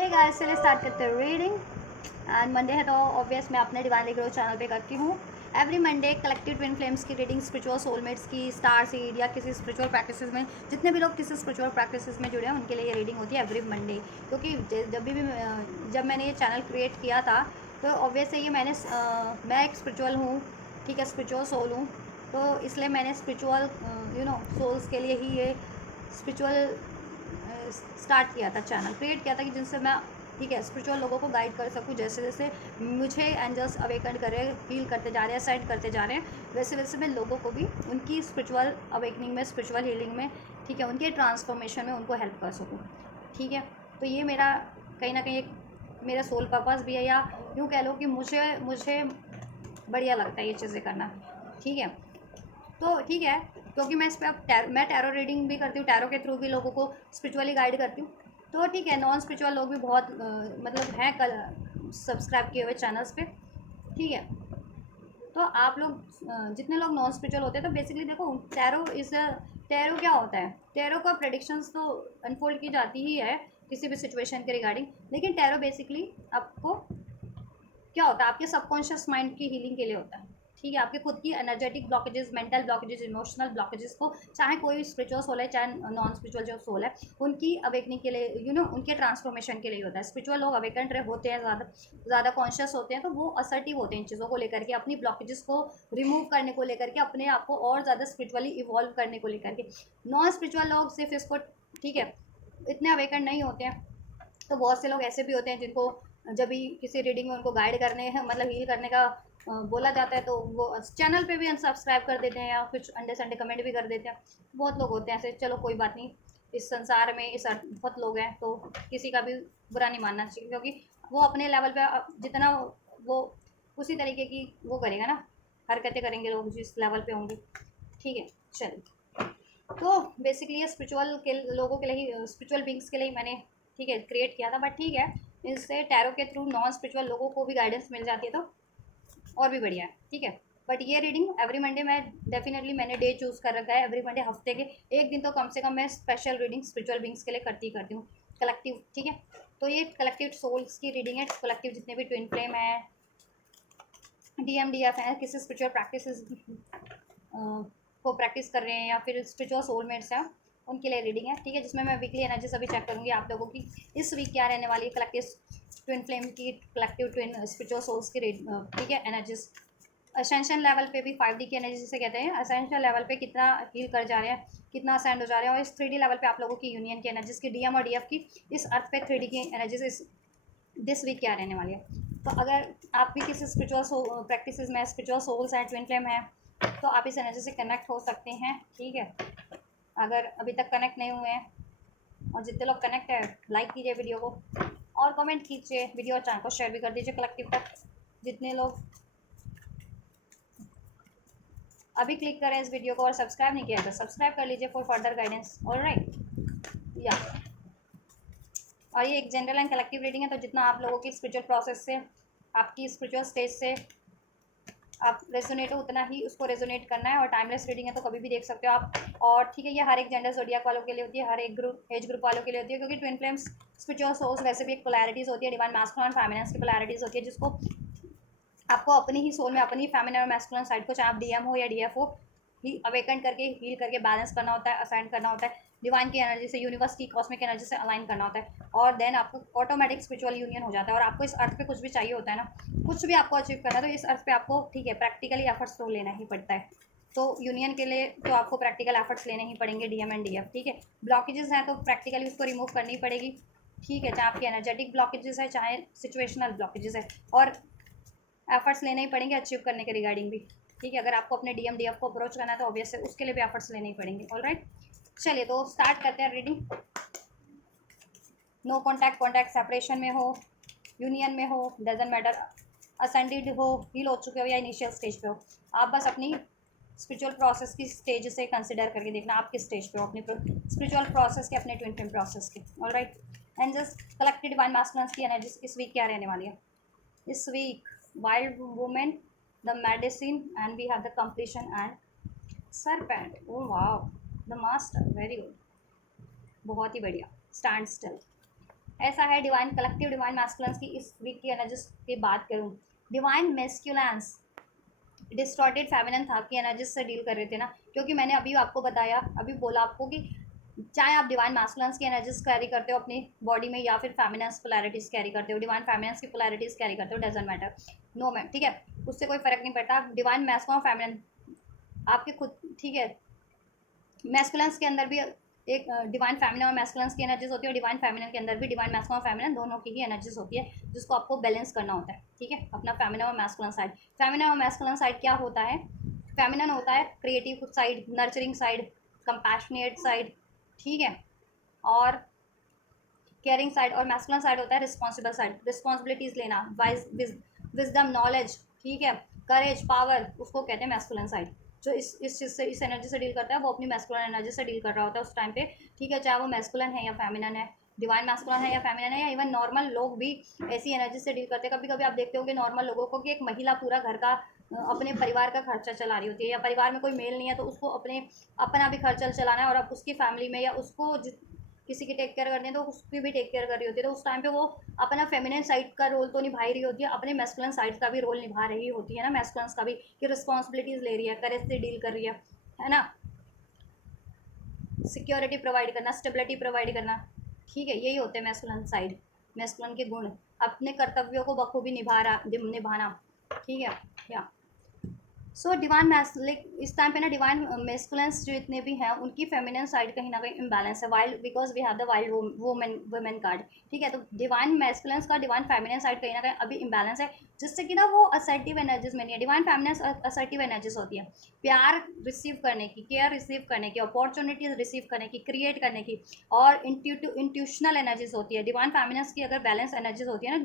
Hey guys, चलिए start करते हैं रीडिंग। एंड मंडे है तो ऑब्वियस मैं अपने डिवाइन ग्रो चैनल पे करती हूँ every Monday collective twin flames की रीडिंग, स्पिरिचुअल सोलमेट्स की, स्टार सीड या किसी स्पिरिचुअल प्रैक्टिसेस में जितने भी लोग किसी स्पिरिचुअल प्रैक्टिसेस में जुड़े हैं उनके लिए ये रीडिंग होती है एवरी मंडे। क्योंकि जब मैंने ये चैनल क्रिएट किया था तो ऑब्वियस है ये मैं एक स्पिरिचुअल हूँ, ठीक है, स्पिरिचुअल सोल हूँ। तो इसलिए मैंने स्पिरिचुअल सोल्स के लिए ही ये स्पिरिचुअल स्टार्ट किया था, चैनल क्रिएट किया था कि जिनसे मैं, ठीक है, स्पिरिचुअल लोगों को गाइड कर सकूँ। जैसे जैसे मुझे एंजल्स अवेकन कर रहे हैं, हील करते जा रहे हैं, सेंड करते जा रहे हैं, वैसे वैसे मैं लोगों को भी उनकी स्पिरिचुअल अवेकनिंग में, स्पिरिचुअल हीलिंग में, ठीक है, उनके ट्रांसफॉर्मेशन में उनको हेल्प कर सकूँ। ठीक है, तो ये मेरा कहीं ना कहीं एक मेरा सोल पर्पस भी है, या यूँ कह लो कि मुझे मुझे बढ़िया लगता है ये चीज़ें करना। ठीक है, तो ठीक है, क्योंकि मैं इस पर अब मैं टैरो रीडिंग भी करती हूँ, टैरो के थ्रू भी लोगों को स्पिरिचुअली गाइड करती हूँ। तो ठीक है, नॉन स्पिरिचुअल लोग भी बहुत मतलब हैं कल सब्सक्राइब किए हुए चैनल्स पे। ठीक है, तो आप लोग जितने लोग नॉन स्पिरिचुअल होते हैं तो बेसिकली देखो, टैरो क्या होता है। टैरो का प्रेडिक्शंस तो अनफोल्ड की जाती ही है किसी भी सिचुएशन के रिगार्डिंग, लेकिन टैरो बेसिकली आपको क्या होता है, आपके सबकॉन्शियस माइंड की हीलिंग के लिए होता है। ठीक है, आपके खुद की energetic blockages, mental blockages, emotional blockages को, चाहे कोई स्पिरिचुअल सोल है चाहे नॉन स्पिरिचुअल जो सोल है, उनकी अवेकनिंग के लिए, उनके ट्रांसफॉर्मेशन के लिए होता है। स्पिरिचुअल लोग अवेकन होते हैं, ज़्यादा कॉन्शियस होते हैं, तो वो असर्टिव होते हैं इन चीज़ों को लेकर के, अपनी ब्लॉकेजेस को रिमूव करने को लेकर के, अपने आप को और ज़्यादा स्पिरिचुअली इवॉल्व करने को लेकर के। नॉन स्पिरिचुअल लोग सिर्फ इसको, ठीक है, इतने अवेकन नहीं होते हैं। तो बहुत से लोग ऐसे भी होते हैं जिनको जब भी किसी रीडिंग में उनको गाइड करने हैं, मतलब हील करने का बोला जाता है, तो वो चैनल पे भी अनसब्सक्राइब कर देते हैं या कुछ अंडे संडे कमेंट भी कर देते हैं। बहुत लोग होते हैं ऐसे, चलो कोई बात नहीं, इस संसार में इस बहुत लोग हैं तो किसी का भी बुरा नहीं मानना चाहिए, क्योंकि वो अपने लेवल पे जितना वो उसी तरीके की वो करेगा ना, हरकतें करेंगे लोग जिस लेवल पे होंगे। ठीक है, चलिए, तो बेसिकली ये स्पिरिचुअल के लोगों के लिए ही, स्पिरिचुअल बींग्स के लिए ही मैंने, ठीक है, क्रिएट किया था। बट ठीक है, इससे टैरो के थ्रू नॉन स्पिरिचुअल लोगों को भी गाइडेंस मिल जाती है, तो और भी बढ़िया है। ठीक है, बट ये रीडिंग एवरी मंडे मैं डेफिनेटली मैंने डे चूज़ कर रखा है, एवरी मंडे हफ्ते के एक दिन तो कम से कम मैं स्पेशल रीडिंग स्पिरिचुअल बींग्स के लिए करती हूँ, कलेक्टिव। ठीक है, तो ये कलेक्टिव सोल्स की रीडिंग है, कलेक्टिव जितने भी ट्विन फ्लेम है, DMDF है, किसी स्पिरिचुअल प्रैक्टिस को प्रैक्टिस कर रहे हैं, या फिर स्पिरिचुअल सोलमेट्स हैं, उनके लिए रीडिंग है। ठीक है, जिसमें मैं वीकली एनर्जीज अभी चेक करूँगी आप लोगों की इस वीक क्या रहने वाली है, कलेक्टिव ट्विन फ्लेम की, कलेक्टिव ट्विन स्पिरिचुअल सोल्स की, ठीक है, एनर्जीज। असेंशन लेवल पे भी 5D की एनर्जी जिसे कहते हैं, असेंशन लेवल पे कितना हील कर जा रहे हैं, कितना असेंड हो जा रहे हैं, और इस 3D लेवल पे आप लोगों की यूनियन की एनर्जीज की, DM और DF की इस अर्थ पे 3D की एनर्जीज इस दिस वीक क्या रहने वाली है। तो अगर आप भी किसी स्पिरिचुअल प्रैक्टिसेस में स्पिरिचुअल सोल्स हैं, ट्विन फ्लेम है, तो आप इस एनर्जी से कनेक्ट हो सकते हैं। ठीक है, अगर अभी तक कनेक्ट नहीं हुए हैं, और जितने लोग कनेक्ट है लाइक कीजिए वीडियो को और कमेंट कीजिए वीडियो और चैनल को शेयर भी कर दीजिए कलेक्टिव तक। जितने लोग अभी क्लिक करें इस वीडियो को और सब्सक्राइब नहीं किया तो सब्सक्राइब कर लीजिए फॉर फर्दर गाइडेंस। ऑलराइट, या और ये एक जनरल एंड कलेक्टिव रीडिंग है, तो जितना आप लोगों की स्पिरिचुअल प्रोसेस से, आपकी स्पिरिचुअल स्टेज से आप रेजोनेट हो, उतना ही उसको रेजोनेट करना है। और टाइमलेस रीडिंग है तो कभी भी देख सकते हो आप। और ठीक है, ये हर एक जेंडर ज़ोडिएक वालों के लिए होती है, हर एक एज ग्रुप वालों के लिए होती है, क्योंकि ट्विन फ्लेम्स स्पिरिचुअल सोल्स वैसे भी एक पोलैरिटीज़ होती है, डिवाइन मैस्कुलिन और फेमिनिन की पोलैरिटीज़ होती है, जिसको आपको अपनी ही सोल में अपनी फेमिनिन और मैस्कुलिन साइड को, चाहे आप DM हो या DF हो, ही अवेकन करके हील करके बैलेंस करना होता है, असाइन करना होता है, डिवाइन की एनर्जी से, यूनिवर्स की कॉस्मिक एनर्जी से अलाइन करना होता है, और देन आपको ऑटोमेटिक स्पिरिचुअल यूनियन हो जाता है। और आपको इस अर्थ पे कुछ भी चाहिए होता है ना, कुछ भी आपको अचीव करना है, तो इस अर्थ पे आपको, ठीक है, प्रैक्टिकली एफर्ट्स तो लेना ही पड़ता है। तो यूनियन के लिए तो आपको प्रैक्टिकल एफर्ट्स लेने ही पड़ेंगे, DM एंड DF। ठीक है, ब्लॉकेजेस हैं तो प्रैक्टिकली उसको रिमूव करनी पड़ेगी। ठीक है, चाहे आपकी एनर्जेटिक ब्लॉकेजेस है चाहे सिचुएशनल ब्लॉकेजेस है, और एफर्ट्स लेने ही पड़ेंगे अचीव करने के रिगार्डिंग भी। ठीक है, अगर आपको अपने DMDF को अप्रोच करना है तो ऑब्वियस है उसके लिए भी एफर्ट्स लेने ही पड़ेंगे। ऑलराइट, चलिए तो स्टार्ट करते हैं reading. No contact, contact separation में हो, यूनियन में हो, डजेंट मैटर, असेंडेड हो, हील हो चुके हो या इनिशियल स्टेज पे हो, आप बस अपनी स्पिरिचुअल प्रोसेस की स्टेज से कंसिडर करके देखना आप किस स्टेज पे हो अपनी स्पिरिचुअल प्रोसेस के, अपने ट्विन फ्लेम प्रोसेस के। Alright, and just collected divine masters की एनर्जी इस वीक क्या रहने वाली है। इस week wild woman, the medicine, and we have the completion and serpent. Oh wow, the master, very good, बहुत ही बढ़िया। stand still, ऐसा है डिवाइन कलेक्टिव डिवाइन मैस्कुलेंस की इस वीक की एनर्जीज की बात करूँ, डिवाइन मैस्कुलेंस डिस्टॉर्टेड फेमिनिन था कि एनर्जीज से डील कर रहे थे ना, क्योंकि मैंने अभी आपको बताया, अभी बोला आपको कि चाहे आप डिवाइन मैस्कुलेंस की एनर्जीज कैरी करते हो अपनी बॉडी में या फिर फेमिनिन्स पोलैरिटीज कैरी करते हो, डिवाइन फेमिनिन्स की पोलैरिटीज कैरी करते हो, डजंट मैटर, नो मैम, ठीक है, उससे कोई फर्क नहीं पड़ता। डिवाइन मैस्कुलिन फेमिनिन आपके खुद, ठीक है, मैस्कुलेंस के अंदर भी एक डिवाइन फेमिनिन और मैस्कुलेंस की एनर्जीज होती है, और डिवाइन फेमिनिन के अंदर भी डिवाइन मैस्कुलिन और फेमिनिन दोनों की ही एनर्जीज होती है, जिसको आपको बैलेंस करना होता है, ठीक है, अपना फेमिनिन और मैस्कुलिन साइड। फेमिनिन और मैस्कुलिन साइड क्या होता है? फेमिनिन होता है creative side, nurturing side, compassionate side, ठीक है, और केयरिंग साइड, और मैस्कुलिन साइड होता है रिस्पॉन्सिबल साइड, रिस्पॉन्सिबिलिटीज लेना, वाइज विजडम नॉलेज, ठीक है, करेज पावर, उसको कहते हैं मैस्कुलिन साइड। जो इस चीज़ से, इस एनर्जी से डील करता है, वो अपनी मैस्कुलिन एनर्जी से डील कर रहा होता है उस टाइम पे, ठीक है, चाहे वो मैस्कुलिन है या फेमिनिन है, डिवाइन मैस्कुलिन है या फेमिनिन है, या इवन नॉर्मल लोग भी ऐसी एनर्जी से डील करते हैं। कभी कभी आप देखते होंगे नॉर्मल लोगों को कि एक महिला पूरा घर का अपने परिवार का खर्चा चला रही होती है, या परिवार में कोई मेल नहीं है तो उसको अपना भी खर्चा चलाना है, और अब उसकी फैमिली में या उसको किसी की टेक केयर करनी है तो उसकी भी टेक केयर कर रही होती है, तो उस टाइम पे वो अपना फेमिनिन साइड का रोल तो निभा ही रही होती है, अपने मैस्कुलिन साइड का भी रोल निभा रही होती है ना, मैस्कुलिन का भी, कि रिस्पॉन्सिबिलिटीज ले रही है, करेज से डील कर रही है ना, सिक्योरिटी प्रोवाइड करना, स्टेबिलिटी प्रोवाइड करना, ठीक है, यही होते हैं मैस्कुलिन साइड, मैस्कुलिन के गुण, अपने कर्तव्यों को बखूबी निभाना, ठीक है, या सो डिवाइन मैस्कुलिन इस टाइम पे ना, डिवाइन मैस्कुलिन्स जो इतने भी हैं उनकी फेमिनिन साइड कहीं ना कहीं इम्बैलेंस है, wild, because we have the wild women card, ठीक है, तो डिवाइन मैस्कुलिन्स का डिवाइन फेमिनिन साइड कहीं ना कहीं अभी इम्बैलेंस है, जिससे कि ना वो असर्टिव एनर्जीज में नहीं है। डिवाइन फेमिनिन असर्टिव एनर्जीज होती है, प्यार रिसीव करने की, केयर रिसीव करने की, अपॉर्चुनिटीज रिसीव करने की, क्रिएट करने की, और इंट्यूशनल एनर्जीज होती है। डिवाइन फेमिनिन की अगर बैलेंस एनर्जीज होती है ना,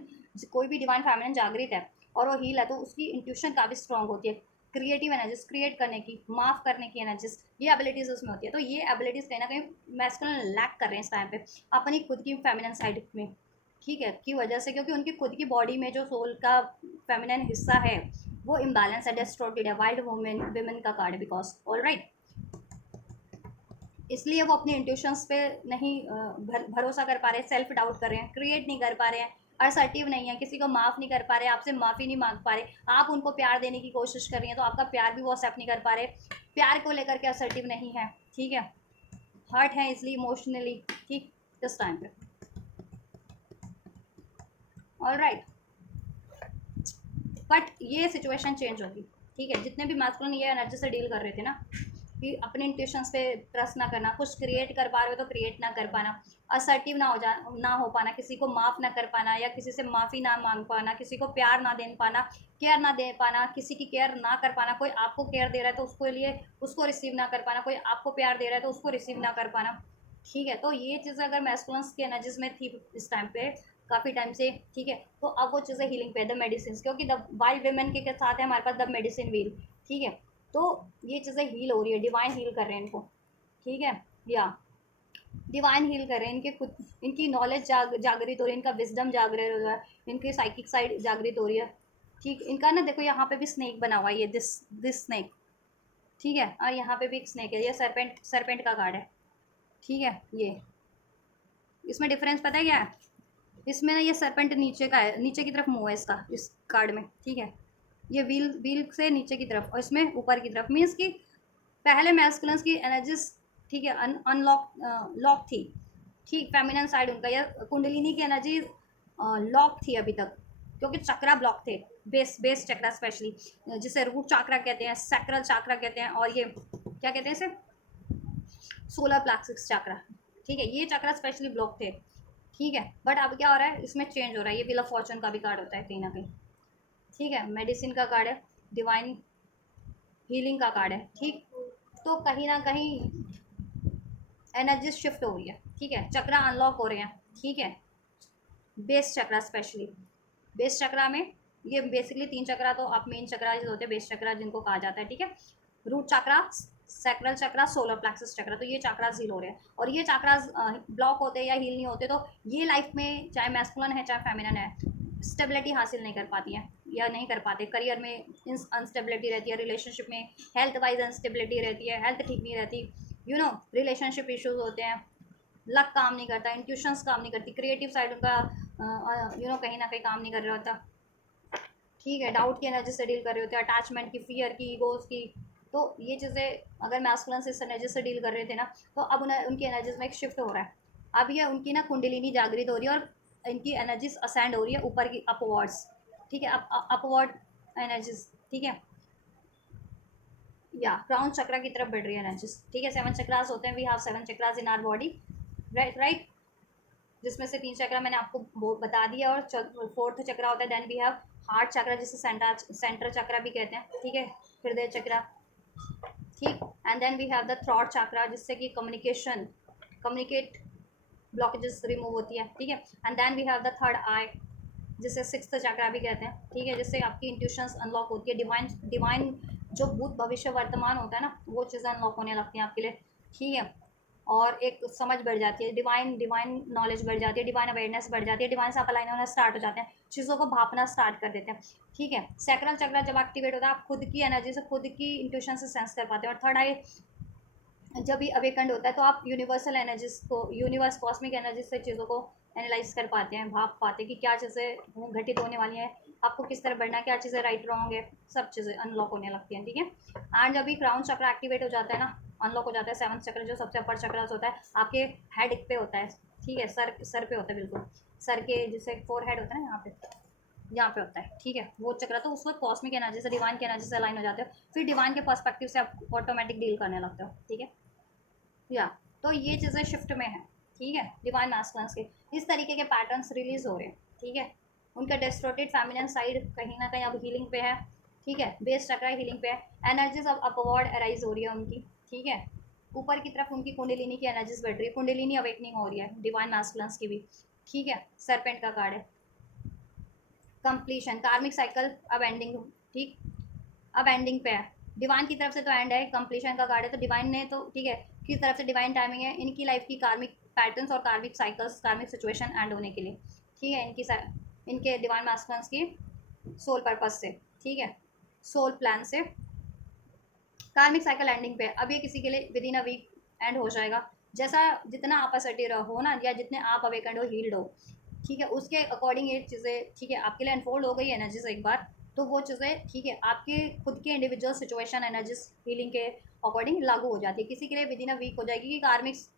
कोई भी डिवाइन फेमिनिन जागृत है और वो हील है, तो उसकी इंट्यूशन काफ़ी स्ट्रांग होती है, क्रिएटिव एनर्जीज, क्रिएट करने की, माफ करने की एनर्जीज, ये एबिलिटीज उसमें होती है। तो ये एबिलिटीज कहीं ना कहीं मैस्कुलिन लैक कर रहे हैं इस टाइम पे अपनी खुद की फेमिनिन साइड में, ठीक है, की वजह से, क्योंकि उनकी खुद की बॉडी में जो सोल का फेमिनिन हिस्सा है वो इम्बैलेंस है, डिस्टॉर्टेड है, वाइल्ड वुमेन का कार्ड, बिकॉज ऑल राइट, इसलिए वो अपने इंट्यूशंस पे नहीं भरोसा कर पा रहे, सेल्फ डाउट कर रहे हैं, क्रिएट नहीं कर पा रहे हैं, असर्टिव नहीं है, किसी को माफ़ नहीं कर पा रहे, आपसे माफ़ी नहीं मांग पा रहे, आप उनको प्यार देने की कोशिश कर रही हैं तो आपका प्यार भी वो एक्सेप्ट नहीं कर पा रहे, प्यार को लेकर के असर्टिव नहीं है, ठीक है, हर्ट है इसलिए इमोशनली, ठीक, इस टाइम पे, ऑल राइट, बट ये सिचुएशन चेंज होगी, ठीक है, जितने भी मैस्कुलिन ये एनर्जी से डील कर रहे थे ना, कि अपने इंट्यूशंस पे ट्रस्ट ना करना, कुछ क्रिएट कर पा रहे हो तो क्रिएट ना कर पाना, असर्टिव ना हो पाना, किसी को माफ़ ना कर पाना, या किसी से माफ़ी ना मांग पाना, किसी को प्यार ना दे पाना, केयर ना दे पाना, किसी की केयर ना कर पाना, कोई आपको केयर दे रहा है तो उसके लिए उसको रिसीव ना कर पाना, कोई आपको प्यार दे रहा है तो उसको रिसीव ना कर पाना, ठीक है, तो ये चीज़ें अगर मैस्कुलिन्स की एनर्जीज में थी इस टाइम पे काफ़ी टाइम से, ठीक है, तो अब वो चीज़ें हीलिंग पे, द मेडिसिन, क्योंकि द वाइल्ड वेमेन के साथ है हमारे पास द मेडिसिन व्हील, ठीक है, तो ये चीज़ें हील हो रही है, डिवाइन हील कर रहे हैं इनको, ठीक है, या डिवाइन हील कर रहे हैं, इनके खुद इनकी नॉलेज जागृत हो रही है, इनका विजडम जागृत हो रहा है, इनकी साइकिक साइड जागृत हो रही है, ठीक, इनका ना देखो यहाँ पे भी स्नेक बना हुआ है, ये दिस स्नेक, ठीक है, और यहाँ पे भी एक स्नेक है, ये सरपेंट का कार्ड है, ठीक है, ये इसमें डिफरेंस पता है क्या है? इसमें ना ये सरपेंट नीचे का है, नीचे की तरफ मुँह है इसका, इस कार्ड में, ठीक है, ये व्हील से नीचे की तरफ, और इसमें ऊपर की तरफ, मीन्स कि पहले मैस्कुलिन्स की एनर्जीज, ठीक है, अनलॉक लॉक थी, ठीक, फेमिनिन साइड उनका, या कुंडलिनी की एनर्जी लॉक थी अभी तक, क्योंकि चक्रा ब्लॉक थे, बेस चक्रा स्पेशली, जिसे रूट चक्रा कहते हैं, सैक्रल चक्रा कहते हैं, और ये क्या कहते हैं इसे, सोलर प्लेक्सस चक्रा, ठीक है, ये चक्रा स्पेशली ब्लॉक थे, ठीक है, बट अब क्या हो रहा है, इसमें चेंज हो रहा है, ये व्हील ऑफ फॉर्चून का भी कार्ड होता है कहीं ना कहीं, ठीक है, मेडिसिन का कार्ड है, डिवाइन हीलिंग का कार्ड है, ठीक, तो कहीं ना कहीं एनर्जी शिफ्ट हो रही है, ठीक है, चक्रा अनलॉक हो रहे हैं, ठीक है, बेस चक्रा स्पेशली, बेस चक्रा में ये बेसिकली 3 चक्रा तो आप मेन चक्रा जो होते हैं, बेस चक्रा जिनको कहा जाता है, ठीक है, रूट चक्रा, सैक्रल चक्रा, सोलर प्लेक्सस चक्रा, तो ये चक्रास हील हो रहे हैं, और ये चक्रास ब्लॉक होते हैं या हील नहीं होते तो ये लाइफ में चाहे मैस्कुलिन है चाहे फेमिनिन है, स्टेबिलिटी हासिल नहीं कर पाती हैं या नहीं कर पाते, करियर में अनस्टेबिलिटी रहती है, रिलेशनशिप में हेल्थ वाइज अनस्टेबिलिटी रहती है, हेल्थ ठीक नहीं रहती, रिलेशनशिप इश्यूज होते हैं, लक काम नहीं करता, इंट्यूशंस काम नहीं करती, क्रिएटिव साइड उनका कहीं ना कहीं काम नहीं कर रहा होता। ठीक है, डाउट की एनर्जी से डील कर रहे होते हैं, अटैचमेंट की, फियर की, ईगोज की। तो ये चीज़ें अगर मैस्कुलिन इस एनर्जी से डील कर रहे थे ना, तो अब उन्हें उनकी एनर्जीज में एक शिफ्ट हो रहा है। अब ये उनकी ना कुंडलिनी जागृत हो रही है और इनकी एनर्जीज असेंड हो रही है ऊपर की, अपवर्ड्स। ठीक है, अपवर्ड एनर्जीज। ठीक है, या क्राउन चक्रा की तरफ बढ़ रही है एनर्जीज। ठीक है, 7 चक्रास होते हैं, we have 7 chakras in our body, right right, जिसमें से 3 चक्रा मैंने आपको बता दिया, और 4th चक्रा होता है, देन वी हैव हार्ट चक्रा, जिसे सेंटर चक्रा भी कहते हैं। ठीक है, हृदय चक्रा। ठीक, and then we have the throat chakra, जिससे कि कम्युनिकेट ब्लॉकेजेस रिमूव होती है। ठीक है, and then we have the third eye, जिसे 6th चक्रा भी कहते हैं। ठीक है, जिससे आपकी इंट्यूशंस अनलॉक होती है, डिवाइन डिवाइन जो भूत भविष्य वर्तमान होता है ना, वो चीज़ें अनलॉक होने लगती हैं आपके लिए। ठीक है, और एक समझ बढ़ जाती है, डिवाइन डिवाइन नॉलेज बढ़ जाती है, डिवाइन अवेयरनेस बढ़ जाती है, डिवाइन से आप अलाइन होना स्टार्ट हो जाते हैं, चीज़ों को भापना स्टार्ट कर देते हैं। ठीक है, सैक्रल चक्र जब एक्टिवेट होता है, आप खुद की एनर्जी से, खुद की इंट्यूशन से सेंस कर पाते हैं। और थर्ड आई जब भी अवेकंड होता है, तो आप यूनिवर्सल एनर्जीज को, यूनिवर्स कॉस्मिक एनर्जी से चीज़ों को एनालाइज कर पाते हैं, भाप पाते हैं कि क्या चीज़ें घटित होने वाली हैं, आपको किस तरह बढ़ना है, क्या चीज़ें राइट रॉन्ग है, सब चीज़ें अनलॉक होने लगती हैं। ठीक है, एंड जब भी क्राउन चक्र एक्टिवेट हो जाता है ना, अनलॉक हो जाता है, 7th चक्र जो सबसे अपर चक्र होता है, आपके हेड पे होता है। ठीक है, सर पे होता है, बिल्कुल सर के, जिसे 4 हेड होता है ना, यहाँ पे होता है। ठीक है, वो चक्र, तो उस वक्त कॉस्मिक एनर्जी से, डिवाइन की एनर्जी से अलाइन हो जाते हो, फिर डिवाइन के पर्सपेक्टिव से आप ऑटोमेटिक डील करने लगते हो। ठीक है, या तो ये चीज़ें शिफ्ट में है। ठीक है, डिवाइन मास्कुलिन्स के इस तरीके के पैटर्न्स रिलीज हो रहे हैं। ठीक है, उनका डिस्टॉर्टेड फेमिनिन साइड कहीं ना कहीं अब हीलिंग पे है। ठीक है, बेस चक्र हीलिंग पे है, एनर्जीज अब अपवर्ड अराइज हो रही है उनकी। ठीक है, ऊपर की तरफ उनकी कुंडलिनी की एनर्जीज बढ़ रही है, कुंडलिनी अवेकनिंग हो रही है डिवाइन मास्कुलिन्स की भी। ठीक है, सरपेंट का कार्ड है, कंप्लीशन, कार्मिक साइकिल अब एंडिंग। ठीक, अब एंडिंग पे है, डिवाइन की तरफ से तो एंड है, कंप्लीशन का कार्ड है, तो डिवाइन ने तो ठीक है, किस तरफ से डिवाइन टाइमिंग है इनकी लाइफ की, कार्मिक पैटर्न्स और कार्मिक साइकिल्स, कार्मिक सिचुएशन एंड होने के लिए। ठीक है, इनके डिवाइन मास्टर्स की सोल पर्पज से। ठीक है, सोल प्लान से कार्मिक साइकिल एंडिंग पे। अब ये किसी के लिए within a weekend हो जाएगा, जैसा जितना आप असर्टिव हो ना, या जितने आप अवेकंड हो, हील्ड हो। ठीक है, उसके अकॉर्डिंग ये चीज़ें ठीक है आपके लिए अनफोल्ड हो गई एनर्जीज एक बार, तो वो चीज़ें ठीक है आपके खुद के इंडिविजुअल सिचुएशन एनर्जीज हीलिंग के अकॉर्डिंग लागू हो जाती है। किसी के लिए विद इन अ वीक हो जाएगी कि कार्मिक्स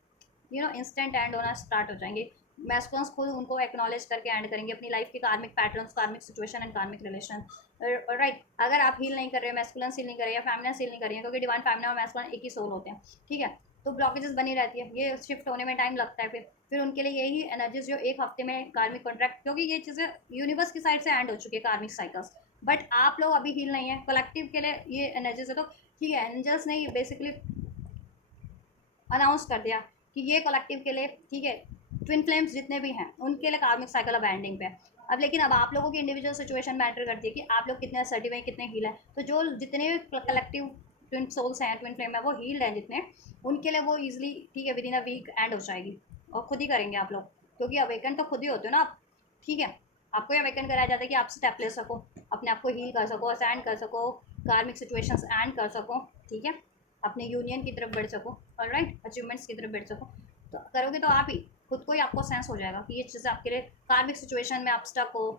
इंस्टेंट एंड होना स्टार्ट हो जाएंगे, मैस्कुलिन्स खुद उनको एक्नॉलेज करके एंड करेंगे अपनी लाइफ के कार्मिक पैटर्न्स, कार्मिक सिचुएशन एंड कार्मिक रिलेशन। राइट, अगर आप हील नहीं कर रहे हो, मैस्कुलिन हील नहीं कर रहे या फेमिनिन हील नहीं कर रही है, क्योंकि डिवाइन फेमिनिन और मैस्कुलिन एक ही सोल होते हैं। ठीक है, तो ब्लॉकेजेस बनी रहती है, ये शिफ्ट होने में टाइम लगता है। फिर उनके लिए यही एनर्जीज जो एक हफ्ते में कार्मिक कॉन्ट्रैक्ट, क्योंकि ये चीज़ें यूनिवर्स की साइड से एंड हो चुकी है कार्मिक साइकिल्स, बट आप लोग अभी हील नहीं है, कलेक्टिव के लिए ये एनर्जीज है। तो ठीक है, एंजल्स ने बेसिकली अनाउंस कर दिया कि ये कलेक्टिव के लिए ठीक है, ट्विन फ्लेम्स जितने भी हैं उनके लिए कार्मिक साइकिल अब एंडिंग पे है। अब लेकिन अब आप लोगों की इंडिविजुअल सिचुएशन मैटर करती है कि आप लोग कितने असर्टिव हैं, कितने हील हैं। तो जो जितने कलेक्टिव ट्विन सोल्स हैं, ट्विन फ्लेम है, वो हील्ड हैं जितने, उनके लिए वो ईजिली ठीक है within a weekend हो जाएगी, और खुद ही करेंगे आप लोग, क्योंकि अवेकन तो खुद ही होते हो ना आप। ठीक है, आपको ये अवेकन कराया जाता है कि आप स्टेप ले सको, अपने आप को हील कर सको, असेंड कर सको, कार्मिक सिचुएशंस एंड कर सको। ठीक है, अपने यूनियन की तरफ बढ़ सको, और राइट अचीवमेंट्स की तरफ बढ़ सको। तो करोगे तो आप ही खुद को ही आपको सेंस हो जाएगा कि ये चीज़ें आपके लिए कार्मिक सिचुएशन में आप स्टक हो।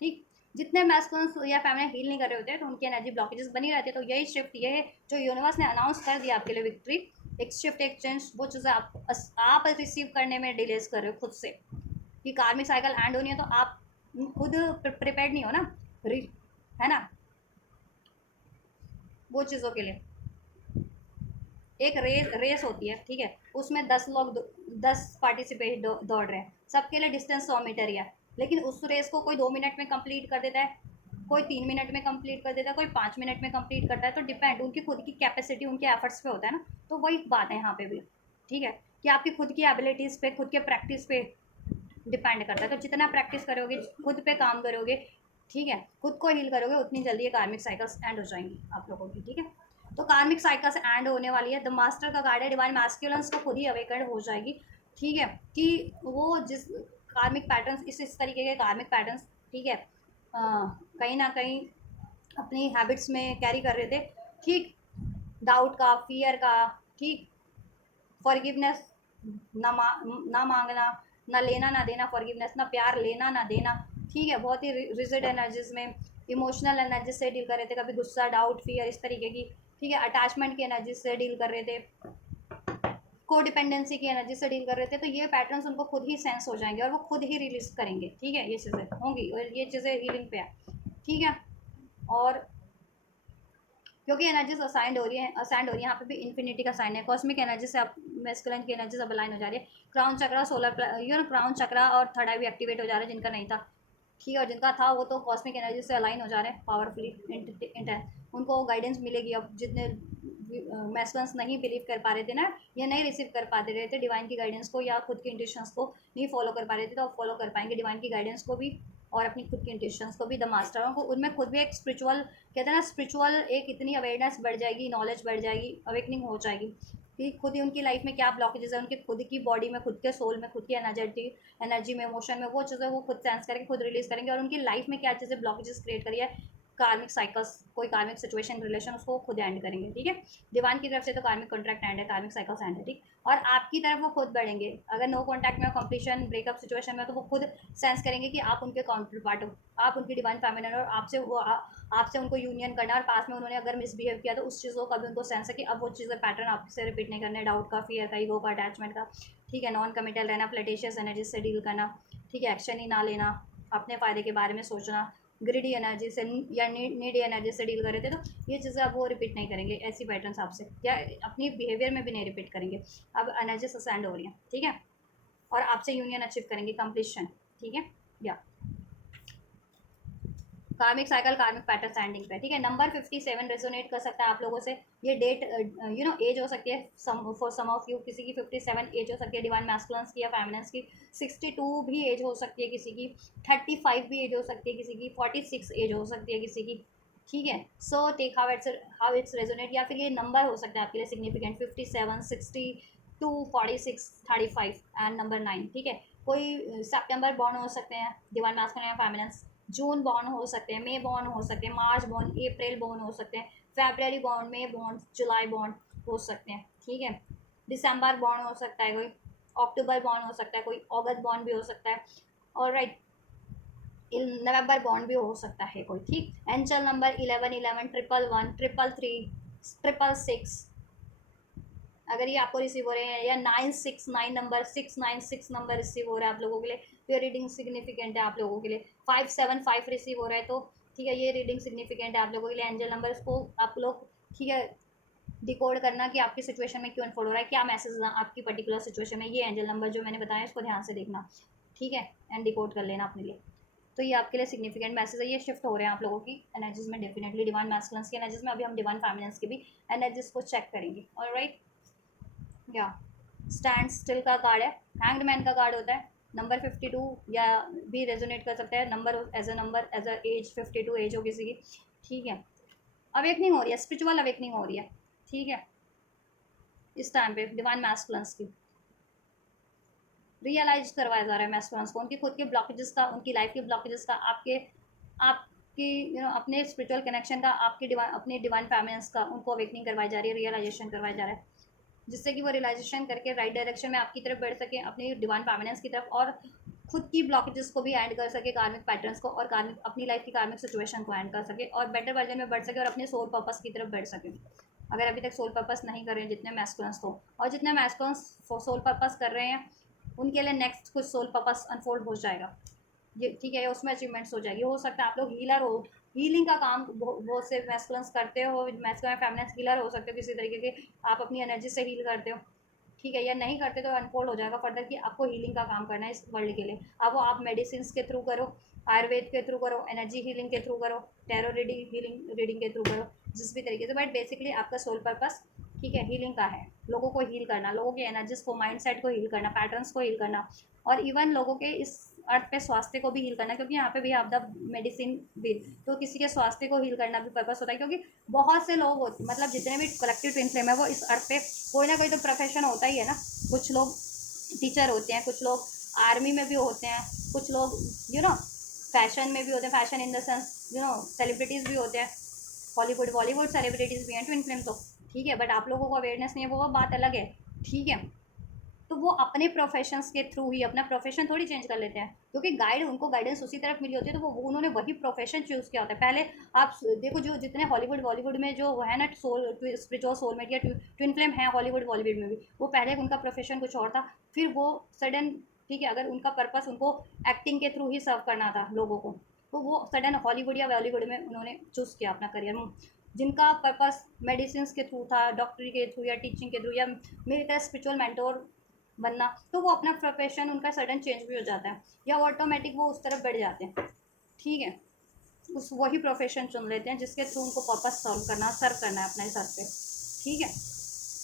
ठीक, जितने मैस्कुलिन्स या फेमिनिन हील नहीं कर रहे होते तो उनकी एनर्जी ब्लॉकेजेस बनी रहती है। तो यही शिफ्ट, ये है जो यूनिवर्स ने अनाउंस कर दिया आपके लिए विक्ट्री, एक शिफ्ट, एक चेंज, वो चीज़ें आप रिसीव करने में डिलेज कर रहे हो खुद से, कि कार्मिक साइकिल एंड होनी है, तो आप खुद प्रिपेयर्ड नहीं हो ना, है ना, वो चीज़ों के लिए। एक रेस होती है, ठीक है, उसमें 10 पार्टिसिपेट दौड़ रहे हैं, सबके लिए डिस्टेंस 100 मीटर ही है, लेकिन उस रेस को कोई 2 मिनट में कंप्लीट कर देता है, कोई 3 मिनट में कंप्लीट कर देता है, कोई 5 मिनट में कंप्लीट करता है। तो डिपेंड उनकी खुद की कैपेसिटी, उनके एफर्ट्स पे होता है ना। तो वही बात है यहाँ पे भी, ठीक है, कि आपकी खुद की एबिलिटीज़ पे, खुद के प्रैक्टिस पे डिपेंड करता है। तो जितना प्रैक्टिस करोगे, खुद पे काम करोगे, ठीक है, खुद को हील करोगे, उतनी जल्दी ये कार्मिक साइकिल्स एंड हो जाएंगी आप लोगों की। ठीक है, तो कार्मिक साइकिल्स एंड होने वाली है। द मास्टर का कार्ड है, डिवाइन मैस्कुलिन्स को खुद ही अवेकन हो जाएगी। ठीक है, कि वो जिस कार्मिक पैटर्न्स, इस तरीके के कार्मिक पैटर्न्स, ठीक है, कहीं ना कहीं अपनी हैबिट्स में कैरी कर रहे थे। ठीक, डाउट का, फियर का, ठीक, फॉरगिवनेस ना मांगना, ना लेना ना देना, फॉरगिवनेस, ना प्यार लेना ना देना, ठीक है। बहुत ही रिजिड एनर्जीज में, इमोशनल एनर्जी से डील कर रहे थे, कभी गुस्सा, डाउट, फियर, इस तरीके की, ठीक है। अटैचमेंट की एनर्जी से डील कर रहे थे, को डिपेंडेंसी की एनर्जी से डील कर रहे थे। तो ये पैटर्न्स उनको खुद ही सेंस हो जाएंगे और वो खुद ही रिलीज करेंगे, ठीक है। ये चीज़ें होंगी और ये चीज़ें हीलिंग पे है, ठीक है। और क्योंकि एनर्जीज असाइंड हो रही है, असाइंड हो रही है, यहाँ पे भी इन्फिनिटी का साइन है, कॉस्मिक एनर्जी से आप मेस्कुलिन की एनर्जी सब अलाइन हो जा रही है। क्राउन चक्रा, सोलर क्राउन चक्रा और थर्ड आई भी एक्टिवेट हो जा रहा है, जिनका नहीं था, ठीक है। और जिनका था वो तो कॉस्मिक एनर्जी से अलाइन हो जा रहे हैं पावरफुली, इंटेंस, उनको गाइडेंस मिलेगी। अब जितने मैस्कुलिन्स नहीं बिलीव कर पा रहे थे ना, या नहीं रिसीव कर पा रहे थे डिवाइन की गाइडेंस को, या खुद के इंट्यूशंस को नहीं फॉलो कर पा रहे थे, तो अब फॉलो कर पाएंगे डिवाइन की गाइडेंस को भी और अपनी खुद की इंट्यूशंस को भी। द मास्टरों को उनमें खुद भी एक स्पिरिचुअल, कहते हैं ना, स्पिरिचुअल एक इतनी अवेयरनेस बढ़ जाएगी, नॉलेज बढ़ जाएगी, अवेकनिंग हो जाएगी कि खुद ही उनकी लाइफ में क्या ब्लॉकेजेस है, उनके खुद की बॉडी में, खुद के सोल में, खुद की एनर्जी में, इमोशन में, वो चीज़ें वो खुद सेंस करेंगे, खुद रिलीज करेंगे। और उनकी लाइफ में क्या चीज़ें ब्लॉकेजेस क्रिएट करी है, कार्मिक साइकिल्स, कोई कार्मिक सिचुएशन, रिलेशन, उसको खुद एंड करेंगे, ठीक है। डिवाइन की तरफ से तो कार्मिक कॉन्ट्रैक्ट एंड है, कार्मिक साइकिल्स एंड है, ठीक। और आपकी तरफ वो खुद बढ़ेंगे, अगर नो कॉन्टैक्ट में, कंप्लीशन, ब्रेकअप सिचुएशन में, तो वो खुद सेंस करेंगे कि आप उनके काउंटर पार्ट हो, आप उनकी डिवाइन फैमिली, और आपसे वो आपसे उनको यूनियन करना। और पास में उन्होंने अगर मिसबिहेव किया तो उस चीज़ को कभी उनको सेंस है कि अब वो चीज़ें पैटर्न आपसे रिपीट नहीं करने, डाउट का, फियर का, ईगो का, अटैचमेंट का, ठीक है। नॉन कमिटल रहना, फ्लर्टेशियस एनर्जी से डील करना, ठीक है। एक्शन ही ना लेना, अपने फ़ायदे के बारे में सोचना, ग्रिडी एनर्जी से या नीडी एनर्जी से डील कर रहे थे, तो ये चीज़ें अब वो रिपीट नहीं करेंगे, ऐसी पैटर्न्स आपसे, या अपनी बिहेवियर में भी नहीं रिपीट करेंगे। अब एनर्जी ससेंड हो रही है, ठीक है। और आपसे यूनियन अचीव करेंगे, कंप्लीशन, ठीक है। या कार्मिक साइकिल, कार्मिक पैटर्न स्टैंडिंग पे, ठीक है। नंबर 57 रेजोनेट कर सकता है आप लोगों से। ये डेट एज हो सकती है फॉर सम ऑफ यू, किसी की 57 एज हो सकती है डिवाइन मैस्कुलिन्स की या फेमिनिन्स की, 62 भी एज हो सकती है किसी की, 35 भी एज हो सकती है किसी की, 46 एज हो सकती है किसी की, ठीक है। So take how it's resonate, या फिर ये नंबर हो सकता है आपके लिए सिग्निफिकेंट, 57, 62, 46, 35 एंड नंबर 9, ठीक है। कोई सितंबर बॉर्न हो सकते हैं डिवाइन मैस्कुलिन या फेमिनिन्स, जून बॉर्न हो सकते हैं, मई बॉर्न हो सकते हैं, मार्च बॉर्न, अप्रैल बॉर्न हो सकते हैं, फेबररी बॉर्न, मई बॉर्न, जुलाई बॉर्न हो सकते हैं, ठीक है। दिसंबर बॉर्न हो सकता है कोई, अक्टूबर बॉर्न हो सकता है कोई, अगस्त बॉर्न भी हो सकता है, और राइट, नवंबर बॉर्न भी हो सकता है कोई, ठीक। एंजल नंबर 11, 11, 111, 333, 666, अगर ये आपको रिसीव हो रहे हैं, या 969 नंबर, 696 नंबर रिसीव हो रहा है आप लोगों के लिए, तो ये रीडिंग सिग्निफिकेंट है आप लोगों के लिए। 575 रिसीव हो रहा है तो ठीक है, ये रीडिंग सिग्निफिकेंट है आप लोगों के लिए। एंजल नंबर, इसको आप लोग, ठीक है, डिकोड करना कि आपकी सिचुएशन में क्यों अनफोल्ड हो रहा है, क्या मैसेज आपकी पर्टिकुलर सिचुएशन में। ये एंजल नंबर जो मैंने बताया इसको ध्यान से देखना, ठीक है, एंड डिकोड कर लेना अपने लिए। तो ये आपके लिए सिग्निफिकेंट मैसेज है, ये शिफ्ट हो रहे हैं आप लोगों की एनर्जीज में, डेफिनेटली डिवाइन मैस्कुलिन्स की एनर्जीज में। अभी हम डिवाइन फेमिनिन्स की भी एनर्जीज को चेक करेंगे, ऑलराइट। या स्टैंड स्टिल का कार्ड है, हैंग्ड मैन का कार्ड होता है। नंबर 52 या भी रेजोनेट कर सकता है, number as a age, 52 age हो किसी की, ठीक है। अवेकनिंग हो रही है, स्पिरिचुअल अवेकनिंग हो रही है, ठीक है। इस टाइम पे डिवाइन मैस्कुलिन्स की रियलाइज करवाया जा रहा है मैस्कुलिन्स को, उनकी खुद के ब्लॉकेजेस का, उनकी लाइफ के ब्लॉकेजेस का, आपकी अपने स्पिरिचुअल कनेक्शन का, आपकी अपनी डिवाइन फेमिनिन्स का, उनको अवेकनिंग करवाई जा रही है, रियलाइजेशन करवाया जा रहा है, जिससे कि वो रियलाइजेशन करके राइट डायरेक्शन में आपकी तरफ बढ़ सके, अपनी डिवाइन फेमिनिन्स की तरफ, और खुद की ब्लॉकेजेस को भी एंड कर सके, कार्मिक पैटर्न्स को, और कार्मिक अपनी लाइफ की कार्मिक सिचुएशन को एंड कर सके, और बेटर वर्जन में बढ़ सके, और अपने सोल पर्पस की तरफ बढ़ सके। अगर अभी तक सोल पर्पस नहीं कर रहे हैं जितने मैस्कुलिन्स को, और जितने मैस्कुलिन्स सोल पर्पस कर रहे हैं उनके लिए नेक्स्ट कुछ सोल पर्पस अनफोल्ड हो जाएगा, ये ठीक है, उसमें अचीवमेंट्स हो जाएगी। हो सकता है आप लोग हीलर हो, हीलिंग का काम बहुत से मैस्कुलिन्स करते हो, मैस्कुलिन फेमिनिन हीलर हो सकते हो किसी तरीके के, आप अपनी एनर्जी से हील करते हो, ठीक है। या नहीं करते तो अनफोल्ड हो जाएगा फर्दर कि आपको हीलिंग का काम करना है इस वर्ल्ड के लिए। अब वो आप मेडिसिन के थ्रू करो, आयुर्वेद के थ्रू करो, एनर्जी हीलिंग के थ्रू करो, टैरो रीडिंग के थ्रू करो, जिस भी तरीके से, बट बेसिकली आपका सोल पर्पस, ठीक है, हीलिंग का है। लोगों को हील करना, लोगों की एनर्जीज को, माइंडसेट को हील करना, पैटर्न्स को हील करना, और इवन लोगों के इस अर्थ पे स्वास्थ्य को भी हील करना, क्योंकि यहाँ पे भी आप द मेडिसिन भी, तो किसी के स्वास्थ्य को हील करना भी पर्पस होता है। क्योंकि बहुत से लोग होते, मतलब जितने भी कलेक्टिव ट्विन फ्लेम है, वो इस अर्थ पे कोई ना कोई तो प्रोफेशन होता ही है ना। कुछ लोग टीचर होते हैं, कुछ लोग आर्मी में भी होते हैं, कुछ लोग फैशन में भी होते हैं, fashion in the sense celebrities भी होते हैं, हॉलीवुड बॉलीवुड सेलिब्रिटीज़ भी हैं ट्विन फ्लेम तो, ठीक है। बट आप लोगों को अवेयरनेस नहीं है, वो बात अलग है, ठीक है। तो वो अपने प्रोफेशंस के थ्रू ही अपना प्रोफेशन थोड़ी चेंज कर लेते हैं, क्योंकि गाइड उनको गाइडेंस उसी तरफ मिली होती है, तो वो उन्होंने वही प्रोफेशन चूज़ किया होता है। पहले आप देखो, जो जितने हॉलीवुड बॉलीवुड में जो है ना सोल स्पिरिचुअल सोलमेट या ट्विन फ्लेम है हॉलीवुड बॉलीवुड में भी, वो पहले उनका प्रोफेशन कुछ और था, फिर वो सडन, ठीक है, अगर उनका पर्पस उनको एक्टिंग के थ्रू ही सर्व करना था लोगों को, तो वो सडन हॉलीवुड या बॉलीवुड में उन्होंने चूज़ किया अपना करियर। जिनका पर्पस मेडिसिन के थ्रू था, डॉक्टरी के थ्रू या टीचिंग के थ्रू या मेरे तरह स्पिरिचुअल मेंटोर बनना, तो वो अपना प्रोफेशन उनका सडन चेंज भी हो जाता है, या ऑटोमेटिक वो उस तरफ बढ़ जाते हैं। ठीक है, उस वही प्रोफेशन चुन लेते हैं जिसके थ्रू उनको पर्पस सर्व करना है अपने हिसाब से। ठीक है,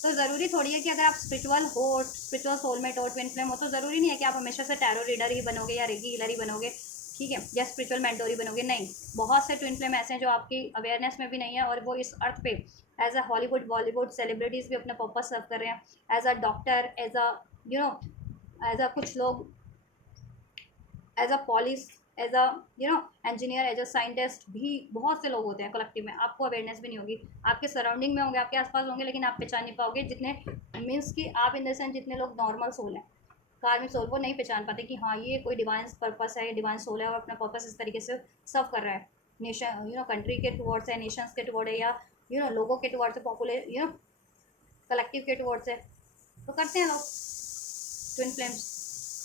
तो ज़रूरी थोड़ी है कि अगर आप स्पिरिचुअल हो, स्पिरिचुअल सोलमेट हो, ट्विन फ्लेम हो, तो ज़रूरी नहीं है कि आप हमेशा से टैरो रीडर ही बनोगे या रेगी हीलर ही बनोगे। ठीक है, या स्पिरिचुअल मेंटोर ही बनोगे, नहीं। बहुत से ट्विन फ्लेम ऐसे हैं जो आपकी अवेयरनेस में भी नहीं है, और वो इस अर्थ पे as a Hollywood Bollywood celebrities भी अपना पर्पस सर्व कर रहे हैं, as a doctor, as a you know as a कुछ लोग as a police, as a engineer, as a scientist भी बहुत से लोग होते हैं कलेक्टिव में। आपको अवेयरनेस भी नहीं होगी, आपके सराउंडिंग में होंगे, आपके आसपास होंगे, लेकिन आप पहचान नहीं पाओगे। जितने मीन्स कि आप इन द सेंस जितने लोग नॉर्मल सोल हैं, कार्मिक सोल, वो नहीं पहचान पाते कि हाँ ये कोई डिवाइन पर्पस है, ये डिवाइन सोल है और अपना पर्पस इस तरीके से सर्व कर रहा है नेशन, कंट्री के टुवर्ड्स है, नेशंस के टुवर्ड है, या लोगों के टुवर्ड्स है, पॉपुलर कलेक्टिव के टुवर्ड्स है, तो करते हैं लोग ट्विन फ्लेम्स।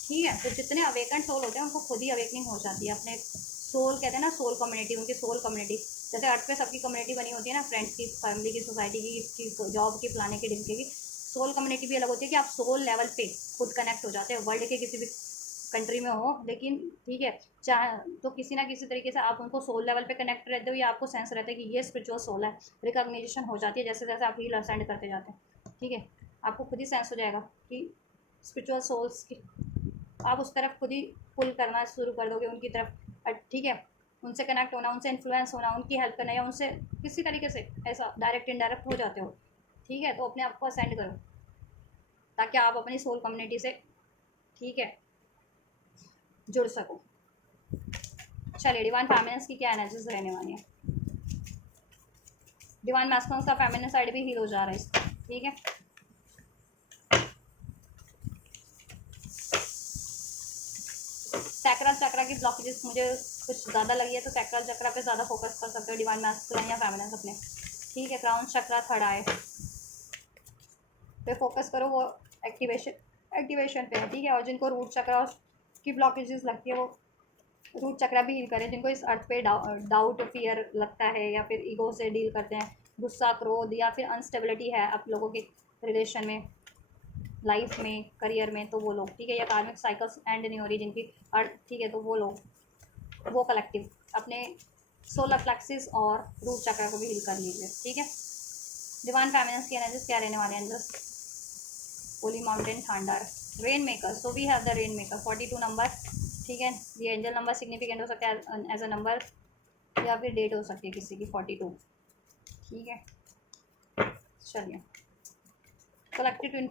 ठीक है, तो जितने अवेकन सोल होते हैं उनको खुद ही अवेकनिंग हो जाती है अपने सोल, कहते हैं ना सोल कम्युनिटी, उनकी सोल कम्युनिटी। जैसे अर्थ पे सबकी कम्युनिटी बनी होती है ना, फ्रेंड्स की, फैमिली की, सोसाइटी की, जॉब की, फलाने की, ढिमके की। सोल कम्युनिटी भी अलग होती है कि आप सोल लेवल पे खुद कनेक्ट हो जाते हैं, वर्ल्ड के किसी भी कंट्री में हो, लेकिन ठीक है, चाहे तो किसी ना किसी तरीके से आप उनको सोल लेवल पे कनेक्ट रहते हो, या आपको सेंस रहता है कि ये स्पिरिचुअल सोल है। रिकॉग्निशन हो जाती है जैसे जैसे आप हील असेंड करते जाते हैं। ठीक है, आपको खुद ही सेंस हो जाएगा कि स्पिरिचुअल सोल्स की आप उस तरफ खुद ही पुल करना शुरू कर दोगे उनकी तरफ। ठीक है, उनसे कनेक्ट होना, उनसे इन्फ्लुएंस होना, उनकी हेल्प करना, या उनसे किसी तरीके से ऐसा डायरेक्ट इनडायरेक्ट हो जाते हो। ठीक है, तो अपने आप को असेंड करो ताकि आप अपनी सोल कम्युनिटी से, ठीक है, जुड़ सको। चलिए, डिवाइन फेमिनिन्स की क्या एनर्जीज रहने वाली है। डिवाइन मैस्कुलिन का फेमिनिन साइड भी हील हो जा रहा है इसका। ठीक है, सैक्रल चक्रा की ब्लॉकेजेस मुझे कुछ ज़्यादा लगी है, तो सैक्रल चक्रा पे ज़्यादा फोकस कर सकते हो डिवाइन मैस्कुलिन या फेमिनिन अपने। ठीक है, क्राउन चक्रा, थर्ड आई पे फोकस करो, वो एक्टिवेशन पे है। ठीक है, और जिनको रूट चक्रा की ब्लॉकेजेस लगती है, वो रूट चक्रा भी हील करें। जिनको इस अर्थ पे डाउट, फियर लगता है, या फिर ईगो से डील करते हैं, गुस्सा, क्रोध, या फिर अनस्टेबिलिटी है आप लोगों के रिलेशन में, लाइफ में, करियर में, तो वो लोग। ठीक है, या कार्मिक साइकिल्स एंड नहीं हो रही जिनकी अर्थ, ठीक है, तो वो लोग, वो कलेक्टिव अपने सोलर फ्लेक्सिस और रूट चक्र को भी हील कर लीजिए। ठीक है, डिवाइन फेमिनिन्स की एनर्जीज क्या रहने वाले हैं। Just holy mountain thunder, rain maker. So we have the rain maker 42 number. ठीक है, ये एंजल नंबर सिग्निफिकेंट हो सकता है एज अ नंबर, या फिर डेट हो सकती है किसी की 42। ठीक है, चलिए, कलेक्टिव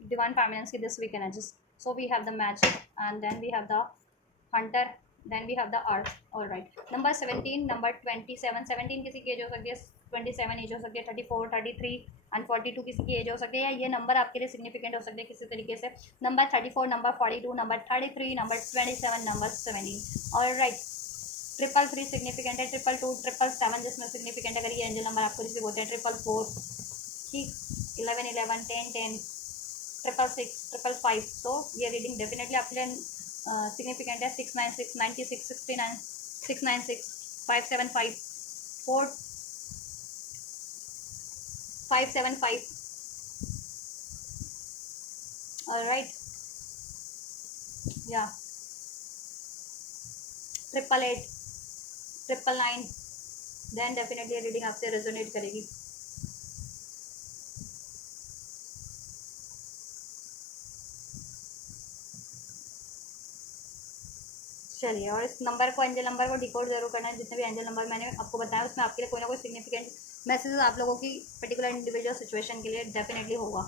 divine feminines की this week energies. So we have the magic, and then we have the hunter, then we have the earth. All right, number 17, number 27, 17 किसी की एज हो सकती है, 27 एज हो सकती है, 34, 33 एंड 42 किसी की एज हो सकती है, या ये नंबर आपके लिए सिग्निफिकेंट हो सकते हैं किसी तरीके से। Number 34, number 42, number 33, number 27, number 17। और राइट, 333 सिग्निफिकेंट है, 222, 777 जिसमें सिग्निफिकेंट अगर ये एंजल नंबर आपको रिसीव होते हैं, 444, ठीक, 11, 11, 10, 10, 666, 555। तो ये रीडिंग डेफिनेटली आपके लिए सिग्निफिकेंट है। 696, 96, 69, 696, 575, 575। ऑलराइट, या 888, 999, देन डेफिनेटली रीडिंग आपसे रेजोनेट करेगी। चलिए, और इस नंबर को, एंजल नंबर को डिकोड जरूर करना है। जितने भी एंजल नंबर मैंने आपको बताया उसमें आपके लिए कोई ना कोई सिग्निफिकेंट मैसेज आप लोगों की पर्टिकुलर इंडिविजुअल सिचुएशन के लिए डेफिनेटली होगा।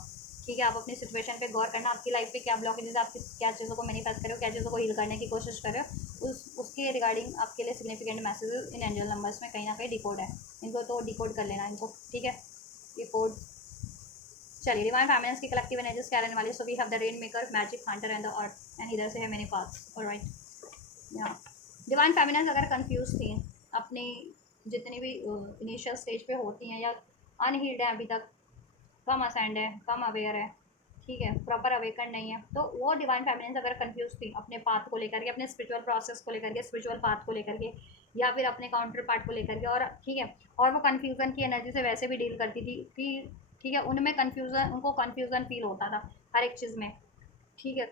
ठीक है, आप अपनी सिचुएशन पे गौर करना, आपकी लाइफ पे क्या ब्लॉकेजेस, आप क्या चीज़ों को मैनिफेस्ट करो, क्या चीज़ों को हील करने की कोशिश करो, उसके रिगार्डिंग आपके लिए सिग्निफिकेंट मैसेजेस इन एंजल नंबर्स में कहीं ना कहीं डिकोड है। इनको तो डिकोड कर लेना इनको। ठीक है, ये कोड चलिए डिवाइन फैमिलीज की कलेक्टिव एनर्जीज क्या रहने वाली है. So we have the rain maker, magic, hunter and the earth, and इधर से है मेनी पाथ्स. ऑलराइट. या डिवाइन फेमिनिन्स अगर कंफ्यूज थी अपनी जितनी भी इनिशियल स्टेज पे होती हैं या अनहील्ड है अभी तक, कम असेंड है, कम अवेयर है, ठीक है, प्रॉपर अवेकन नहीं है, तो वो डिवाइन फेमिनिन्स अगर कंफ्यूज थी अपने पाथ को लेकर के, अपने स्पिरिचुअल प्रोसेस को लेकर के, स्पिरिचुअल पाथ को लेकर के, या फिर अपने काउंटर पार्ट को लेकर के, और ठीक है, और वो कन्फ्यूज़न की एनर्जी से वैसे भी डील करती थी कि ठीक है, उनमें कन्फ्यूज़न, उनको कन्फ्यूज़न फील होता था हर एक चीज़ में, ठीक है,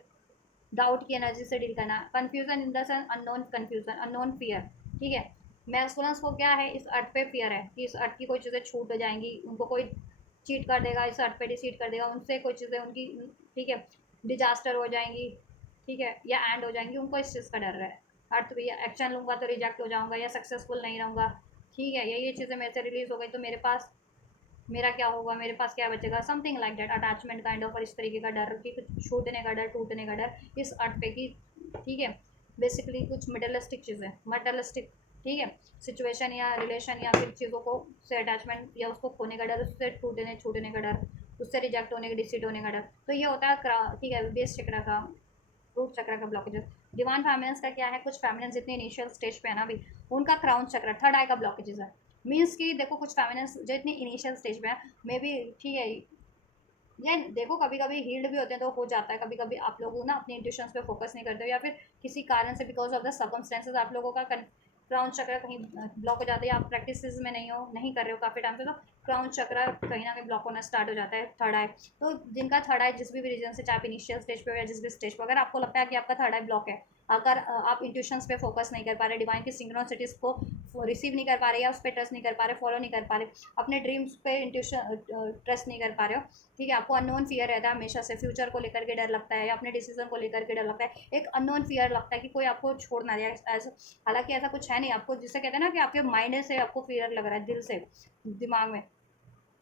डाउट की एनर्जी से डील करना, confusion in the sense unknown confusion, unknown fear, ठीक है. मैस्कुलिन्स को क्या है, इस अर्थ पे फियर है कि इस अर्थ की कोई चीज़ें छूट जाएंगी, उनको कोई चीट कर देगा, इस अर्थ पे डिसीट कर देगा, उनसे कोई चीज़ें उनकी, ठीक है, डिजास्टर हो जाएंगी, ठीक है, या एंड हो जाएंगी, उनको इस चीज़ का डर है. अर्थ भी एक्शन लूँगा तो रिजेक्ट हो जाऊँगा या सक्सेसफुल नहीं रहूँगा, ठीक है, ये चीज़ें मेरे से रिलीज हो गई तो मेरे पास, मेरा क्या होगा, मेरे पास क्या बचेगा, something like that, attachment kind of, और इस तरीके का डर कि कुछ छूटने का डर, टूटने का डर इस अर्थ पे की, ठीक है, बेसिकली कुछ मटेरियलिस्टिक चीज़ें, मटेरियलिस्टिक, ठीक है, सिचुएशन या रिलेशन या फिर चीज़ों को से अटैचमेंट या उसको खोने का डर, उससे टूटने छूटने का डर, उससे रिजेक्ट होने का, डिसीट होने का डर, तो ये होता है, ठीक है, बेस चक्र का, रूट चक्र का ब्लॉकेजेस. डिवाइन फैमिलियंस का क्या है, कुछ फैमिलियंस जितने इनिशियल स्टेज पे है ना अभी, उनका क्राउन चक्र, थर्ड आई का ब्लॉकेजेस है. मीन्स कि देखो कुछ फैमिलियंस जो इतनी इनिशियल स्टेज पे है, मे बी, ठीक है, ये देखो कभी कभी हील्ड भी होते हैं तो हो जाता है, कभी कभी आप लोग ना अपने इंट्यूशंस पे फोकस नहीं करते हो, या फिर किसी कारण से बिकॉज ऑफ द सर्कमस्टेंसेज आप लोगों का क्राउन चक्र कहीं ब्लॉक हो जाता है, या आप प्रैक्टिस में नहीं हो, नहीं कर रहे हो काफ़ी टाइम से, तो क्राउन चक्र कहीं ना कहीं ब्लॉक होना स्टार्ट हो जाता है. थर्ड आई, तो जिनका थर्ड आई जिस भी रीजन से, चाहे आप इनिशियल स्टेज पे हो या जिस भी स्टेज पे, अगर आपको लगता है कि आपका थर्ड आई ब्लॉक है, अगर आप इंट्यूशंस पे फोकस नहीं कर पा रहे, डिवाइन की सिंक्रोनिसिटीज को रिसीव नहीं कर पा रहे, या उस पर ट्रस्ट नहीं कर पा रहे, फॉलो नहीं कर पा रहे, अपने ड्रीम्स पे इंट्यूशन ट्रस्ट नहीं कर पा रहे हो, ठीक है, आपको अननोन फियर रहता है हमेशा से, फ्यूचर को लेकर के डर लगता है, या अपने डिसीजन को लेकर के डर लगता है, एक अननोन फियर लगता है कि कोई आपको छोड़ ना जाए. हालांकि ऐसा कुछ है नहीं, आपको जिसे कहते हैं ना कि आपके माइंड से आपको फियर लग रहा है, दिल से, दिमाग में.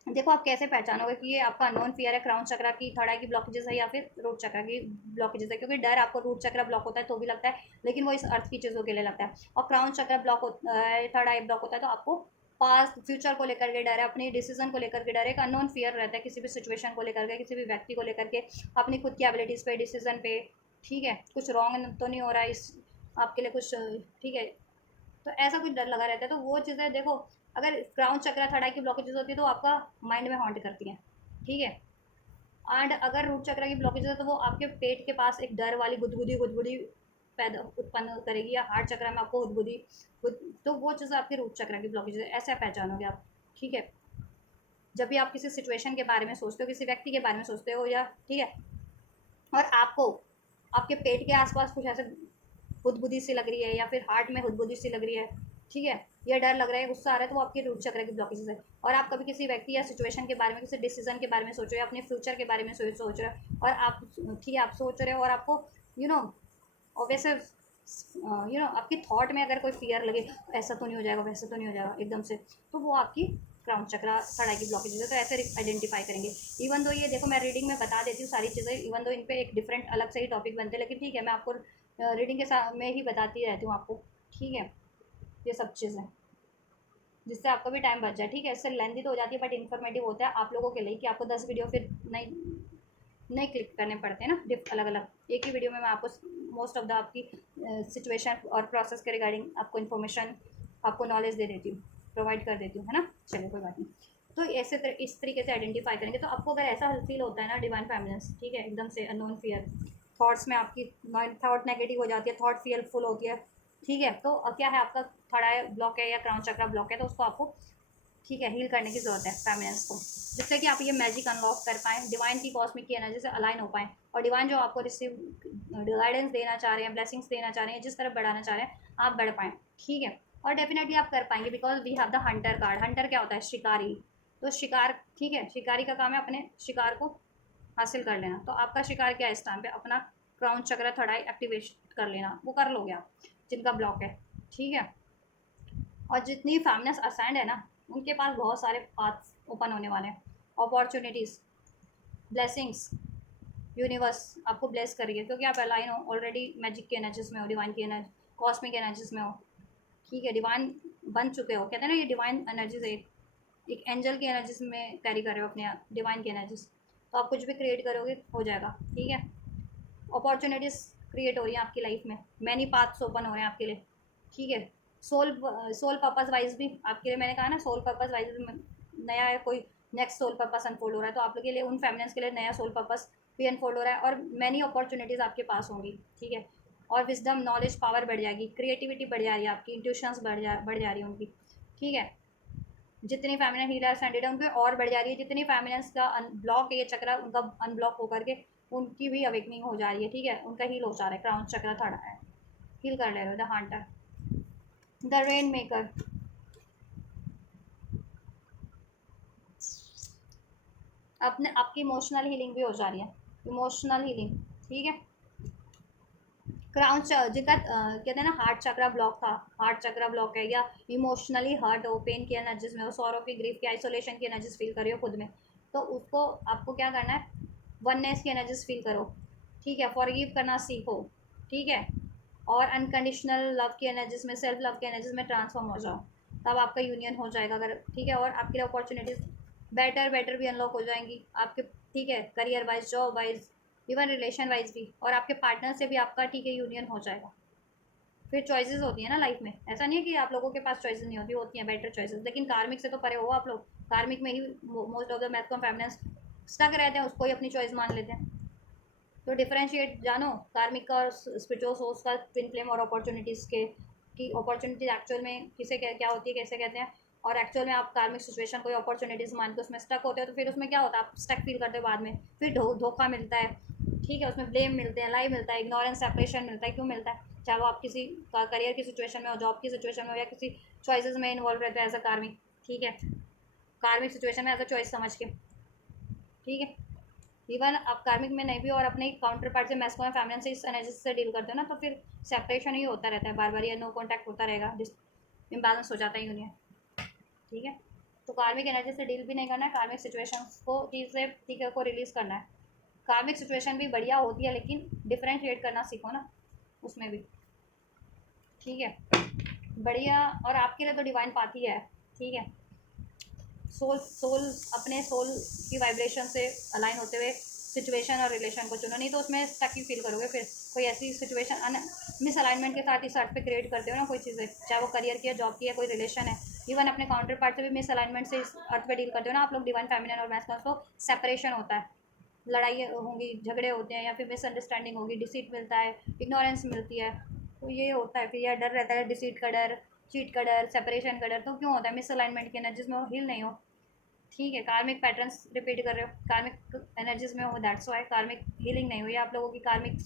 देखो आप कैसे पहचानोगे कि ये आपका अननोन फियर है, क्राउन चक्र की, थर्ड आई की ब्लॉकेजेस है, या फिर रूट चक्र की ब्लॉकेजेस है, क्योंकि डर आपको रूट चक्र ब्लॉक होता है तो भी लगता है, लेकिन वो इस अर्थ की चीज़ों के लिए लगता है, और क्राउन चक्र ब्लॉक होता है, थर्ड आई ब्लॉक होता है तो आपको पास्ट फ्यूचर को लेकर के डर है, अपने डिसीजन को लेकर के डर है, एक अननोन फियर रहता है किसी भी सिचुएशन को लेकर के, किसी भी व्यक्ति को लेकर के, अपनी खुद की एबिलिटीज़ पे, डिसीजन पे, ठीक है, कुछ रॉन्ग तो नहीं हो रहा है इस आपके लिए कुछ, ठीक है, तो ऐसा कुछ डर लगा रहता है. तो वो चीज़ें देखो, अगर क्राउन चक्र थर्ड आई की ब्लॉकेजेस होती है तो आपका माइंड में हॉन्ट करती हैं, ठीक है, एंड अगर रूट चक्र की ब्लॉकेज है तो वो आपके पेट के पास एक डर वाली गुदगुदी गुदगुदी पैदा उत्पन्न करेगी, या हार्ट चक्र में आपको गुदगुदी तो वो चीज़ आपके रूट चक्र की ब्लॉकेज है, ऐसे पहचानोगे आप, ठीक है. जब भी आप किसी सिचुएशन के बारे में सोचते हो, किसी व्यक्ति के बारे में सोचते हो, या ठीक है, और आपको आपके पेट के आसपास कुछ ऐसे हुदबुदी सी लग रही है, या फिर हार्ट में हुदबुदी सी लग रही है, ठीक है, या डर लग रहा है, गुस्सा आ रहा है, तो वो आपके रूट चक्र की ब्लॉकेजेस है. और आप कभी किसी व्यक्ति या सिचुएशन के बारे में, किसी डिसीजन के बारे में सोच रहे हो, अपने फ्यूचर के बारे में सोच रहे हो, और आप, ठीक है, आप सोच रहे हो और आपको यू नो ऑब्वियसली आपकी थॉट में अगर कोई फियर लगे, ऐसा तो नहीं हो जाएगा, वैसा तो नहीं हो जाएगा एकदम से, तो वो आपकी क्राउन चक्र थर्ड आई की ब्लॉकेज है, तो ऐसे आइडेंटिफाई करेंगे. इवन दो ये देखो मैं रीडिंग में बता देती हूँ सारी चीज़ें, इवन दो इन पे एक डिफरेंट अलग से ही टॉपिक बनते हैं, लेकिन ठीक है, मैं आपको रीडिंग के साथ में ही बताती रहती हूँ आपको, ठीक है, ये सब चीज़ें, जिससे आपका भी टाइम बच जाए, ठीक है. इससे लेंथी तो हो जाती है बट इन्फॉर्मेटिव होता है आप लोगों के लिए, कि आपको 10 वीडियो फिर नहीं नहीं क्लिक करने पड़ते हैं ना, अलग अलग एक ही वीडियो में मैं आपको मोस्ट ऑफ द आपकी सिचुएशन और प्रोसेस के रिगार्डिंग आपको इन्फॉर्मेशन, आपको नॉलेज दे देती हूँ, प्रोवाइड कर देती हूँ, है ना. चलिए कोई बात नहीं. तो ऐसे इस तरीके से आइडेंटिफाई करेंगे, तो आपको अगर ऐसा फील होता है ना डिवाइन फैमिलीज, ठीक है, एकदम से अननोन फियर, थॉट्स में आपकी थॉट नेगेटिव हो जाती है, थॉट फियरफुल होती है, ठीक है, तो क्या है आपका थर्ड आई ब्लॉक है या क्राउन चक्रा ब्लॉक है, तो उसको आपको, ठीक है, हील करने की ज़रूरत है फेमिनिन्स को, जिससे कि आप ये मैजिक अनलॉक कर पाएँ, डिवाइन की कॉस्मिक की एनर्जी से अलाइन हो पाएँ, और डिवाइन जो आपको रिसीव गाइडेंस देना चाह रहे हैं, ब्लेसिंग्स देना चाह रहे हैं, जिस तरफ बढ़ाना चाह रहे हैं, आप बढ़ पाएँ, ठीक है. और डेफिनेटली आप कर पाएंगे, because we have the hunter card. Hunter क्या होता है, शिकारी, तो शिकार, ठीक है, शिकारी का काम है अपने शिकार को हासिल कर लेना, तो आपका शिकार क्या है इस टाइम पे, अपना क्राउन चक्र थर्ड आई एक्टिवेट कर लेना, वो कर लोगे आप जिनका ब्लॉक है, ठीक है. और जितनी फैमिलीज असाइंड है ना, उनके पास बहुत सारे पाथ्स ओपन होने वाले हैं, अपॉर्चुनिटीज़, ब्लेसिंग्स, यूनिवर्स आपको ब्लेस करिए, क्योंकि आप अलाइन हो ऑलरेडी, मैजिक की एनर्जीज में हो, डिवाइन की एनर्जी, कॉस्मिक एनर्जीज में हो, ठीक है, डिवाइन बन चुके हो, कहते हैं ना ये डिवाइन एनर्जीज, एक एंजल की एनर्जीज में कैरी कर रहे हो अपने डिवाइन की एनर्जीज, तो आप कुछ भी क्रिएट करोगे हो जाएगा, ठीक है। अपॉर्चुनिटीज़ क्रिएट हो रही हैं आपकी लाइफ में, मैनी पाथ्स ओपन हो रहे हैं आपके लिए, ठीक है। सोल सोल पर्पस वाइज भी आपके लिए, मैंने कहा ना, सोल पर्पस वाइज भी नया है, कोई नेक्स्ट सोल पर्पस अनफोल्ड हो रहा है, तो आप लोग के लिए, उन फेमिनिन्स के लिए नया सोल पर्पस भी अनफोल्ड हो रहा है, और मैनी अपॉर्चुनिटीज़ आपके पास होंगी, ठीक है। और विजडम, नॉलेज, पावर बढ़ जाएगी, क्रिएटिविटी बढ़ जा रही है आपकी, इंट्यूशंस बढ़ जा रही है उनकी, ठीक है। जितनी फेमिनिन हीलर्स हैं उन पे और बढ़ जा रही है, जितनी फेमिनिन्स का अनब्लॉक है ये चक्र, उनका अनब्लॉक होकर के उनकी भी अवेकनिंग हो जा रही है, ठीक है। उनका हील हो जा रहा है, क्राउन चक्र थर्ड है, हील कर ले रहे हो। The Hunter, the rain maker, अपने आपकी इमोशनल हीलिंग भी हो जा रही है, इमोशनल हीलिंग, ठीक है। क्राउन जिनका कहते हैं ना हार्ट चक्रा ब्लॉक था, हार्ट चक्रा ब्लॉक है, या इमोशनली हर्ट हो, पेन की एनर्जीज में हो, सौरों की, ग्रीफ की, आइसोलेशन की एनर्जीज फील कर रही हो खुद में, तो उसको आपको क्या करना है, वननेस की एनर्जीज फील करो, ठीक है। फॉरगिव करना सीखो, ठीक है। और अनकंडीशनल लव की एनर्जीज में, सेल्फ लव की एनर्जीज में ट्रांसफॉर्म हो जाओ, तब आपका यूनियन हो जाएगा, अगर, ठीक है। और आपके लिए अपॉर्चुनिटीज़ बेटर बेटर भी अनलॉक हो जाएंगी आपके, ठीक है, career wise, job wise, even relation wise भी, और आपके पार्टनर से भी आपका, ठीक है, यूनियन हो जाएगा। फिर चॉइसेस होती है ना लाइफ में, ऐसा नहीं है कि आप लोगों के पास चॉइसेस नहीं होती, होती हैं बेटर चॉइसेस, लेकिन कार्मिक से तो परे हो आप लोग, कार्मिक में ही मोस्ट ऑफ द मैथकॉम फेमिनिन्स स्टक रहते हैं, उसको ही अपनी चॉइस मान लेते हैं। तो डिफरेंशिएट जानो कार्मिक का और स्पिरिचुअल सोर्स का, ट्विन फ्लेम और अपॉर्चुनिटीज़ के, कि अपॉर्चुनिटीज एक्चुअल में किसे क्या क्या होती है, कैसे कहते हैं, और एक्चुअल में आप कार्मिक सिचुएशन कोई अपॉर्चुनिटीज़ मान के उसमें स्टक होते हो, तो फिर उसमें क्या होता है, आप स्टक फील करते हो बाद में, फिर धोखा मिलता है, ठीक है, उसमें ब्लेम मिलते हैं, लाई मिलता है, इग्नोरेंस, सेपरेशन मिलता है, क्यों मिलता है, चाहे वो आप किसी का करियर की सिचुएशन में हो, जॉब की सिचुएशन में हो, या किसी चॉइसेस में इन्वॉल्व रहते हो एज अ कार्मिक, ठीक है, कार्मिक सिचुएशन में एज अ चॉइस समझ के, ठीक है। इवन आप कार्मिक में नहीं भी और अपने काउंटर पार्ट से, मैस्कुलिन फेमिनिन से, इस एनर्जी से डील करते हो ना, तो फिर सेपरेशन ही होता रहता है बार बार, या नो कॉन्टैक्ट होता रहेगा, इम्बैलेंस हो जाता है यूनियन, ठीक है। तो कार्मिक एनर्जी से डील भी नहीं करना है, कार्मिक सिचुएशन को चीज़ से, ठीक है, को रिलीज़ करना है। कार्मिक सिचुएशन भी बढ़िया होती है, लेकिन डिफरेंशिएट करना सीखो ना उसमें भी, ठीक है, बढ़िया। और आपके लिए तो डिवाइन पाथ ही है, ठीक है। सोल सोल अपने सोल की वाइब्रेशन से अलाइन होते हुए सिचुएशन और रिलेशन को चुनो, नहीं तो उसमें स्टक ही फील करोगे, फिर कोई ऐसी सिचुएशन मिस अलाइनमेंट के साथ इस अर्थ पे क्रिएट करते हो ना कोई चीज़ें, चाहे वो करियर की है, जॉब की है, कोई रिलेशन है, इवन अपने काउंटर पार्ट से भी मिस अलाइनमेंट से इस अर्थ पे डील करते हो ना आप लोग, डिवाइन फेमिनिन और मैस्कुलिन, तो सेपरेशन होता है, लड़ाई होंगी, झगड़े होते हैं, या फिर मिसअंडरस्टैंडिंग होगी, डिसीट मिलता है, इग्नोरेंस मिलती है, तो ये होता है, फिर यह डर रहता है, डिसीट का डर, चीट का डर, सेपरेशन का डर, तो क्यों होता है, मिस अलाइनमेंट की एनर्जीज में हील नहीं हो, ठीक है। कार्मिक पैटर्न्स रिपीट कर रहे हो, कार्मिक एनर्जीज में हो, दैट्स वाई कार्मिक हीलिंग नहीं हुई आप लोगों की, कार्मिक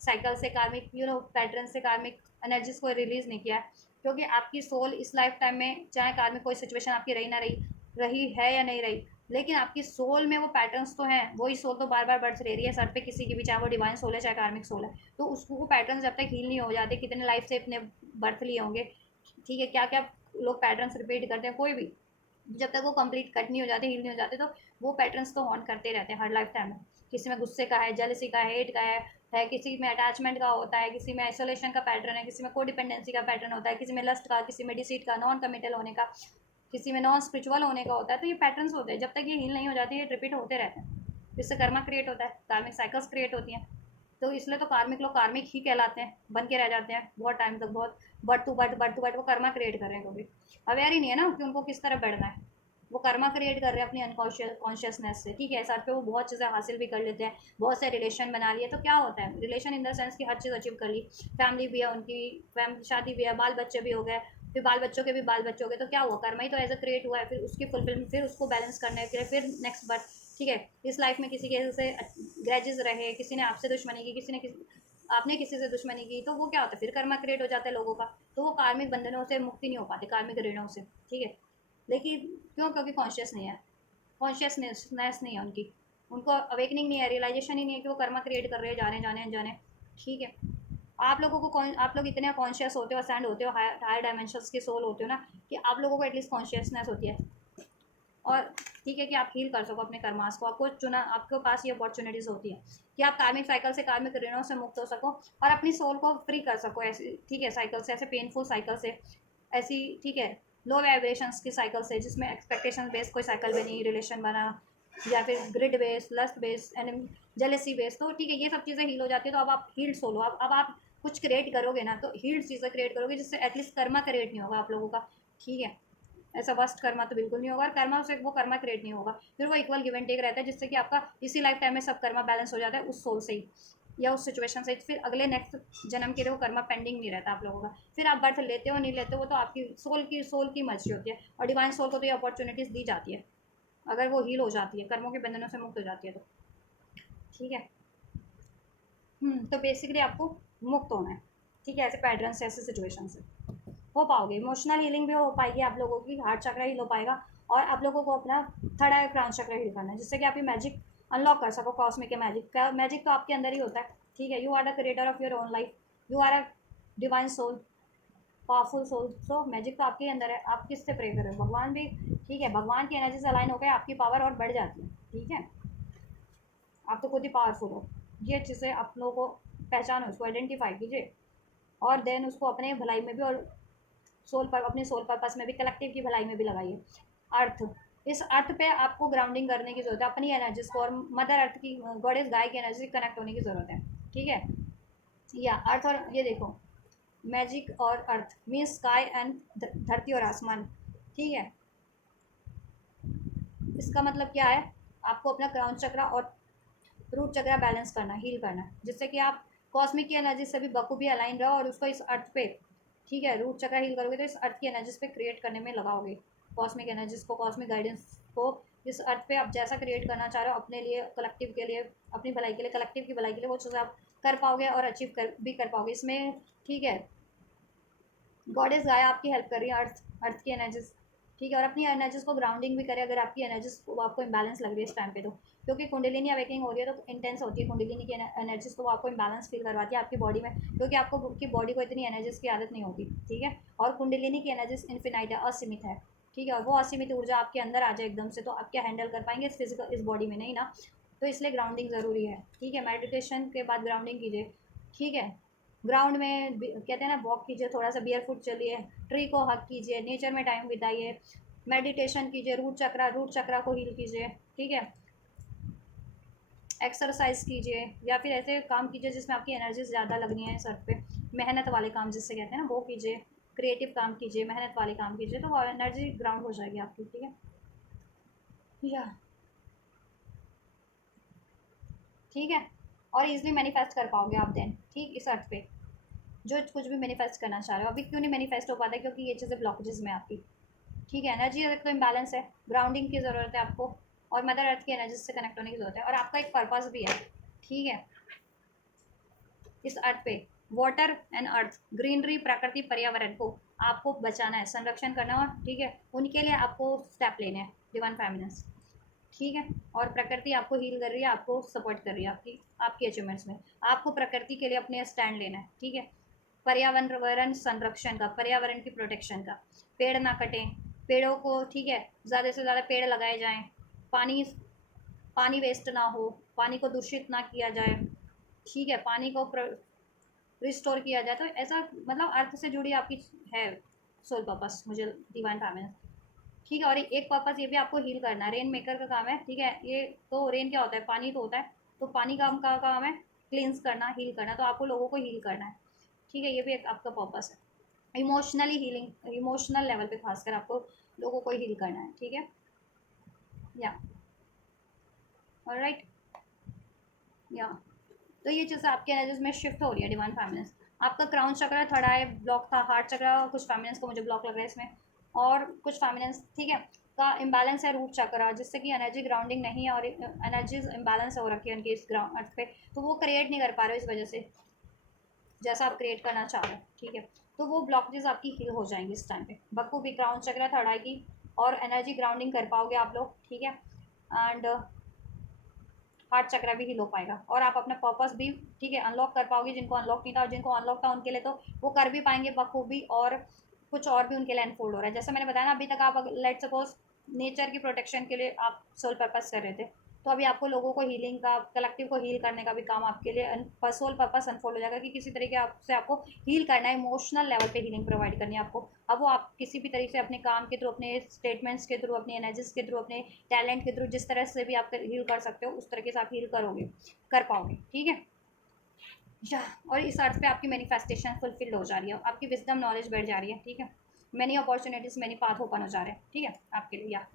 साइकिल से, कार्मिक पैटर्न से, कार्मिक एनर्जीज को रिलीज नहीं किया है, क्योंकि आपकी सोल इस लाइफ टाइम में, चाहे कार्मिक कोई सिचुएशन आपकी रही ना रही, रही है या नहीं रही, लेकिन आपकी सोल में वो पैटर्न्स तो हैं, वही सोल तो बार बार बर्थ ले रही है सर पे किसी की भी, चाहे वो डिवाइन सोल है, चाहे कार्मिक सोल है, तो उसको वो पैटर्न्स जब तक हील नहीं हो जाते, कितने लाइफ से इतने बर्थ लिए होंगे, ठीक है, क्या क्या लोग पैटर्न्स रिपीट करते हैं, कोई भी, जब तक वो कंप्लीट कट नहीं हो जाते, हील नहीं हो जाते, तो वो पैटर्न्स तो हॉन्ट करते रहते हैं हर लाइफ टाइम में। किसी में गुस्से का है, जेलसी का है, हेट का है, किसी में अटैचमेंट का होता है, किसी में आइसोलेशन का पैटर्न है, किसी में कोडिपेंडेंसी का पैटर्न होता है, किसी में लस्ट का, किसी में डिसीट का, नॉन कमिटल होने का, किसी में नॉन स्पिरिचुअल होने का होता है, तो ये पैटर्न्स होते हैं, जब तक ये हील नहीं हो जाती, ये रिपीट होते रहते हैं, इससे कर्मा क्रिएट होता है, कार्मिक साइकिल्स क्रिएट होती हैं, तो इसलिए तो कार्मिक लोग कार्मिक ही कहलाते हैं, बन के रह जाते हैं बहुत टाइम तक, बहुत बर्थ टू बर्थ वो कर्मा क्रिएट कर रहे हैं, कभी अवेयर ही नहीं है ना कि उनको किस तरह बढ़ना है, वो कर्मा क्रिएट कर रहे हैं अपनी कॉन्शियसनेस से, ठीक है, साथ पे वो बहुत चीज़ें हासिल भी कर लेते हैं, बहुत से रिलेशन बना लिए, तो क्या होता है, रिलेशन इन द सेंस की हर चीज़ अचीव कर ली, फैमिली भी है उनकी, फैमिली शादी भी है, बाल बच्चे भी हो गए, फिर बाल बच्चों के भी बाल बच्चे हो गए, तो क्या हुआ, कर्मा ही तो एज अ क्रिएट हुआ है, फिर उसकी फुलफिल, फिर उसको बैलेंस करने के लिए फिर नेक्स्ट बर्थ, ठीक है। इस लाइफ में किसी के से ग्रजेस रहे, किसी ने आपसे दुश्मनी की, किसी ने आपने किसी से दुश्मनी की, तो वो क्या होता है, फिर कर्मा क्रिएट हो जाता है लोगों का, तो वो कार्मिक बंधनों से मुक्ति नहीं हो पाती, कार्मिक ऋणों से, ठीक है। लेकिन क्यों, क्योंकि कॉन्शियस नहीं है, कॉन्शियसनेस नहीं है उनकी, उनको अवेकनिंग नहीं है, रियलाइजेशन ही नहीं है कि वो कर्मा क्रिएट कर रहे हैं, जाने जाने अनजाने, ठीक है। आप लोगों को आप लोग इतने कॉन्शियस होते हो, असेंड होते हो, हायर डायमेंशंस के सोल होते हो ना, कि आप लोगों को एटलीस्ट कॉन्शियसनेस होती है, और ठीक है, कि आप हील कर सको अपने कर्मास को, आपको चुना, आपके पास ये अपॉर्चुनिटीज़ होती है कि आप कार्मिक साइकिल से, कार्मिक ऋणों से मुक्त हो सको, और अपनी सोल को फ्री कर सको ऐसी, ठीक है, साइकिल से, ऐसे पेनफुल साइकिल से, ऐसी, ठीक है, लो वाइब्रेशंस की साइकिल से, जिसमें एक्सपेक्टेशन बेस्ड कोई साइकिल बनी, रिलेशन बना, या फिर greed base, lust base, and jealousy base, तो ठीक है ये सब चीज़ें हील हो जाती है। तो अब आप हील्ड सोल हो। अब आप कुछ क्रिएट करोगे ना तो हील्ड चीज़ें क्रिएट करोगे जिससे एटलीस्ट कर्मा क्रिएट नहीं होगा आप लोगों का, ठीक है। ऐसा वर्स्ट कर्मा तो बिल्कुल नहीं होगा, और कर्मा से वो कर्मा क्रिएट नहीं होगा, फिर वो इक्वल गिव एंड टेक रहता है, जिससे कि आपका इसी लाइफ टाइम में सब कर्मा बैलेंस हो जाता है उस सोल से ही या उस सिचुएशन से। फिर अगले नेक्स्ट जन्म के लिए वो कर्मा पेंडिंग नहीं रहता आप लोगों का। फिर आप बर्थ लेते हो नहीं लेते हो वो तो आपकी सोल की मर्जी होती है, और डिवाइन सोल को तो ये अपॉर्चुनिटीज़ दी जाती है अगर वो हील हो जाती है, कर्मों के बंधनों से मुक्त हो जाती है तो, ठीक है। तो बेसिकली आपको मुक्त होना है, ठीक है, ऐसे पैटर्न से, ऐसे सिचुएशन से हो पाओगे। इमोशनल हीलिंग भी हो पाएगी आप लोगों की, हार्ट चक्र हील हो पाएगा, और आप लोगों को अपना थर्ड आई क्राउन चक्र हील करना है, जिससे कि आप ये मैजिक अनलॉक कर सको। कॉस्मिक के मैजिक का मैजिक तो आपके अंदर ही होता है, ठीक है। You are the creator of your own life, you are a divine soul, powerful soul, so magic तो आपके अंदर है। आप किससे प्रे कर रहे हो? भगवान भी, ठीक है। भगवान की एनर्जी से अलाइन होकर आपकी पावर और बढ़ जाती है, ठीक है। आप तो खुद ही पावरफुल हो। ये चीज़ें आप लोगों को पहचानो, उसको आइडेंटिफाई कीजिए, और देन उसको अपने भलाई में भी और सोल पर, अपने सोल पर्पस में भी, कलेक्टिव की भलाई में भी लगाइए। अर्थ, इस अर्थ पे आपको ग्राउंडिंग करने की ज़रूरत है, अपनी एनर्जीज को, और मदर अर्थ की, गॉडेस गाय की एनर्जी से कनेक्ट होने की ज़रूरत है, ठीक है। या अर्थ, और ये देखो मैजिक और अर्थ मीन्स स्काई एंड धरती और आसमान, ठीक है। इसका मतलब क्या है? आपको अपना क्राउन चक्र और रूट चक्र बैलेंस करना, हील करना, जिससे कि आप कॉस्मिक की एनर्जी से भी बखूबी अलाइन रहो, और उसको इस अर्थ पे, ठीक है, रूट चक्र हील करोगे तो इस अर्थ की एनर्जीज पे क्रिएट करने में लगाओगे, कॉस्मिक एनर्जीज को, कॉस्मिक गाइडेंस को इस अर्थ पे आप जैसा क्रिएट करना चाह रहे हो अपने लिए, कलेक्टिव के लिए, अपनी भलाई के लिए, कलेक्टिव की भलाई के लिए, वो चीज़ आप कर पाओगे और अचीव कर भी कर पाओगे इसमें, ठीक है। गॉडेस गाय आपकी हेल्प कर रही है, अर्थ, अर्थ की एनर्जीज, ठीक है। और अपनी एनर्जीज को ग्राउंडिंग भी करे अगर आपकी एनर्जीज आपको इम्बैलेंस लग रही है इस टाइम पे, तो क्योंकि कुंडलिनी अवेकनिंग हो रही है तो इंटेंस होती है कुंडलिनी की एनर्जीज, तो वो आपको इम्बैलेंस फील करवाती है आपकी बॉडी में, क्योंकि आपको की बॉडी को इतनी एनर्जीज की आदत नहीं होती, ठीक है। और कुंडलिनी की एनर्जीज इन्फिनाइट है, असीमित है, ठीक है। और वो असीमित ऊर्जा आपके अंदर आ जाए एकदम से तो आप क्या हैंडल कर पाएंगे इस फिजिकल, इस बॉडी में नहीं ना, तो इसलिए ग्राउंडिंग ज़रूरी है, ठीक है। मेडिटेशन के बाद ग्राउंडिंग कीजिए, ठीक है। ग्राउंड में कहते हैं ना, वॉक कीजिए, थोड़ा सा बियर फुट चलिए, ट्री को हक कीजिए, नेचर में टाइम बिताइए, मेडिटेशन कीजिए, रूट चक्रा को हील कीजिए, ठीक है। एक्सरसाइज कीजिए, या फिर ऐसे काम कीजिए जिसमें आपकी एनर्जी ज़्यादा लगनी है सर पे, मेहनत वाले काम जिससे कहते हैं ना वो कीजिए, क्रिएटिव काम कीजिए, मेहनत वाले काम कीजिए, तो वो एनर्जी ग्राउंड हो जाएगी आपकी, ठीक है। या ठीक है, और इजीली मैनिफेस्ट कर पाओगे आप देन, ठीक, इस अर्थ पे जो कुछ भी मैनिफेस्ट करना चाह रहे हो। अभी क्यों नहीं मैनिफेस्ट हो पाता है? क्योंकि ये चीज़ें ब्लॉकेजेस में आपकी, ठीक है। एनर्जी एक तो इम्बैलेंस है, ग्राउंडिंग की ज़रूरत है आपको, और मदर अर्थ की एनर्जी से कनेक्ट होने की ज़रूरत है, और आपका एक पर्पस भी है, ठीक है। इस अर्थ पे वाटर एंड अर्थ, ग्रीनरी, प्रकृति, पर्यावरण को आपको बचाना है, संरक्षण करना है, ठीक है। उनके लिए आपको स्टेप लेने हैं, डिवाइन फेमिनिन्स, ठीक है। और प्रकृति आपको हील कर रही है, आपको सपोर्ट कर रही है आपकी आपकी अचीवमेंट्स में। आपको प्रकृति के लिए अपने स्टैंड लेना है, ठीक है। पर्यावरण संरक्षण का, पर्यावरण की प्रोटेक्शन का, पेड़ ना कटें, पेड़ों को, ठीक है, ज़्यादा से ज़्यादा पेड़ लगाए जाएं, पानी पानी वेस्ट ना हो, पानी को दूषित ना किया जाए, ठीक है। पानी को रिस्टोर किया जाए, तो ऐसा मतलब अर्थ से जुड़ी आपकी है सोल पर्पस, मुझे डिवाइन फैमिली, ठीक है। और एक पर्पस ये भी आपको हील करना है, रेन मेकर का काम है, ठीक है। ये तो रेन क्या होता है? पानी तो होता है, तो पानी का काम है क्लींस करना, हील करना, तो आपको लोगों को हील करना है, ठीक है। ये भी एक आपका पर्पस है, इमोशनली हीलिंग, इमोशनल लेवल पे खासकर आपको लोगों को हील करना है, ठीक है। या ऑलराइट, या तो ये चीज़ें आपके एनर्जीज में शिफ्ट हो रही है, डिवाइन फैमिलीज। आपका क्राउन चक्र थर्ड आई ब्लॉक था, हार्ट चक्र कुछ फैमिलीज को मुझे ब्लॉक लग रहा है इसमें, और कुछ फैमिलीज, ठीक है, का इम्बैलेंस है रूट चक्र, जिससे कि एनर्जी ग्राउंडिंग नहीं है, और एनर्जीज इम्बैलेंस हो रखी है उनकी इस ग्राउंड अर्थ पे, तो वो क्रिएट नहीं कर पा रहे हो इस वजह से जैसा आप क्रिएट करना चाह रहे हो, ठीक है। तो वो ब्लॉकेज आपकी हील हो जाएंगी इस टाइम पे, बखूबी क्राउन चक्र थर्ड आई की, और एनर्जी ग्राउंडिंग कर पाओगे आप लोग, ठीक है। एंड हार्ट चक्र भी हील हो पाएगा, और आप अपना पर्पस भी, ठीक है, अनलॉक कर पाओगे। जिनको अनलॉक नहीं था, और जिनको अनलॉक था उनके लिए तो वो कर भी पाएंगे बखूबी, और कुछ और भी उनके लिए अनफोल्ड हो रहा है। जैसे मैंने बताया ना, अभी तक आप लेट सपोज नेचर की प्रोटेक्शन के लिए आप सोल पर्पस कर रहे थे, तो अभी आपको लोगों को हीलिंग का, कलेक्टिव को हील करने का भी काम आपके लिए सोल पर्पस अनफोल्ड हो जाएगा कि किसी तरीके आपसे आपको हील करना है, इमोशनल लेवल पे हीलिंग प्रोवाइड करनी है आपको। अब वो आप किसी भी तरीके से अपने काम के थ्रू, अपने स्टेटमेंट्स के थ्रू, अपनी एनर्जीज के थ्रू, अपने टैलेंट के थ्रू, जिस तरह से भी आप हील कर सकते हो उस तरीके से आप हील करोगे, कर पाओगे, ठीक है। या और इस अर्थ पे आपकी मैनिफेस्टेशन फुलफिल्ड हो जा रही है, आपकी विजडम नॉलेज बढ़ जा रही है, ठीक है। Many opportunities, many path open हो जा रहे हैं, ठीक है आपके लिए। या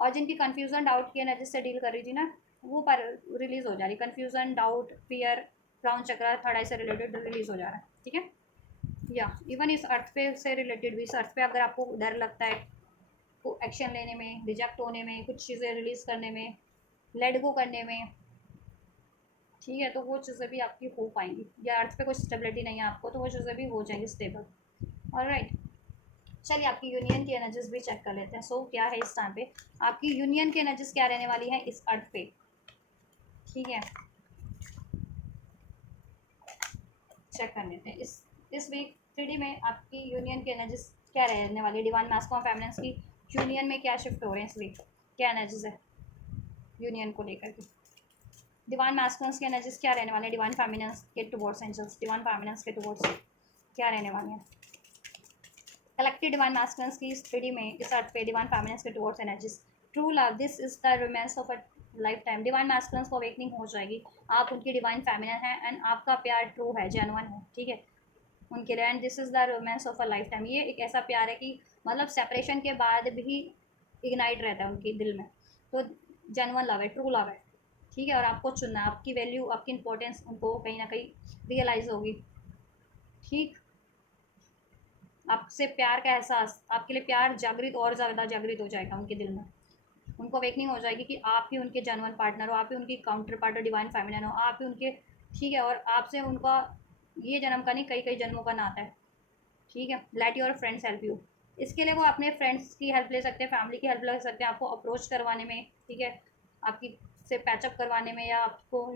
और जिनकी कन्फ्यूजन डाउट की एनर्जी से डील कर रही थी ना, वो पर रिलीज हो जा रही है। कन्फ्यूजन, डाउट, फियर, क्राउन चक्र, थर्ड आई से रिलेटेड रिलीज हो जा रहा है, ठीक है। या इवन इस अर्थ पे से रिलेटेड भी, इस अर्थ पे अगर आपको डर लगता है को एक्शन लेने में, रिजेक्ट होने में, कुछ चीज़ें रिलीज करने में, लेट गो करने में, ठीक है, तो वो चीज़ें भी आपकी हो पाएंगी। या अर्थ पे कुछ स्टेबिलिटी नहीं है आपको, तो वो चीज़ें भी हो जाएंगी स्टेबल। ऑलराइट, चलिए आपकी यूनियन की एनर्जीज भी चेक कर लेते हैं। सो क्या है इस टाइम पे आपकी यूनियन की एनर्जीज क्या रहने वाली है इस अर्थ पे, ठीक है, चेक कर लेते हैं। इस वीक 3D में आपकी यूनियन की एनर्जीज क्या रहने वाली है। डिवाइन मास्कुलिन फेमिनिन की यूनियन में क्या शिफ्ट हो रहे हैं इस वीक, क्या एनर्जीज है यूनियन को लेकर के। डिवाइन मास्कुलिन की एनर्जीज क्या रहने वाले हैं डिवाइन फेमिनिन के टुवर्ड्स एंजल्स, डिवाइन फेमिनिन के टुवर्ड्स क्या रहने वाले हैं। कलेक्टिव डिवाइन मास्कुलिन की इस 3D में इस अर्थ पे डिवाइन फेमिनिन के towards energies. True love, this is the romance of a life time. Divine masculine को अवेकनिंग हो जाएगी, आप उनकी डिवाइन फेमिनिन है एंड आपका प्यार ट्रू है, जेन्युइन है, ठीक है उनके लिए। And this is the romance of a life time. ये एक ऐसा प्यार है कि मतलब सेपरेशन के बाद भी इग्नाइट रहता है उनके दिल में। तो जेन्युइन लव है, ट्रू लव है, ठीक है। और आपको चुनना, आपकी वैल्यू, आपकी इंपॉर्टेंस उनको कहीं ना कहीं रियलाइज़ होगी, ठीक। आपसे प्यार का एहसास, आपके लिए प्यार जागृत और ज़्यादा जागृत हो जाएगा उनके दिल में। उनको अवेकनिंग हो जाएगी कि आप ही उनके जेन्युइन पार्टनर हो, आप ही उनकी काउंटर पार्टनर डिवाइन फेमिनिन हो, आप ही उनके, ठीक है। और आपसे उनका ये जन्म का नहीं, कई कई जन्मों का नाता है, ठीक है। Let your friends help you. इसके लिए वो अपने फ्रेंड्स की हेल्प ले सकते हैं, फैमिली की हेल्प ले सकते हैं आपको अप्रोच करवाने में, ठीक है, आपकी से पैचअप करवाने में, या आपको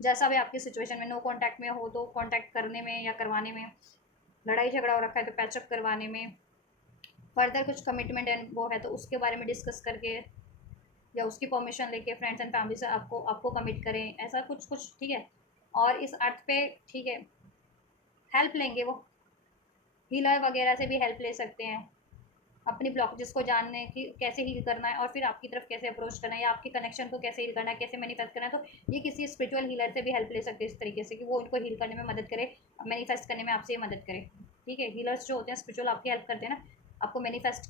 जैसा भी आपकी सिचुएशन में, नो कांटेक्ट में हो तो कांटेक्ट करने में या करवाने में, लड़ाई झगड़ा हो रखा है तो पैचअप करवाने में, फर्दर कुछ कमिटमेंट एंड वो है तो उसके बारे में डिस्कस करके या उसकी परमिशन लेके फ्रेंड्स एंड फैमिली से आपको आपको कमिट करें, ऐसा कुछ कुछ, ठीक है। और इस अर्थ पे, ठीक है, हेल्प लेंगे वो, हीलर वगैरह से भी हेल्प ले सकते हैं अपनी ब्लॉकेजेस को जानने की, कैसे हील करना है और फिर आपकी तरफ कैसे अप्रोच करना है, या आपकी कनेक्शन को कैसे हील करना है, कैसे मैनिफेस्ट करना है। तो ये किसी स्पिरिचुअल हीलर से भी हेल्प ले सकते हैं इस तरीके से कि वो उनको हील करने में मदद करे, मैनिफेस्ट करने में आपसे ये मदद करे, ठीक है। हीलर्स जो होते हैं स्पिरिचुअल आपकी हेल्प करते हैं ना, आपको मैनिफेस्ट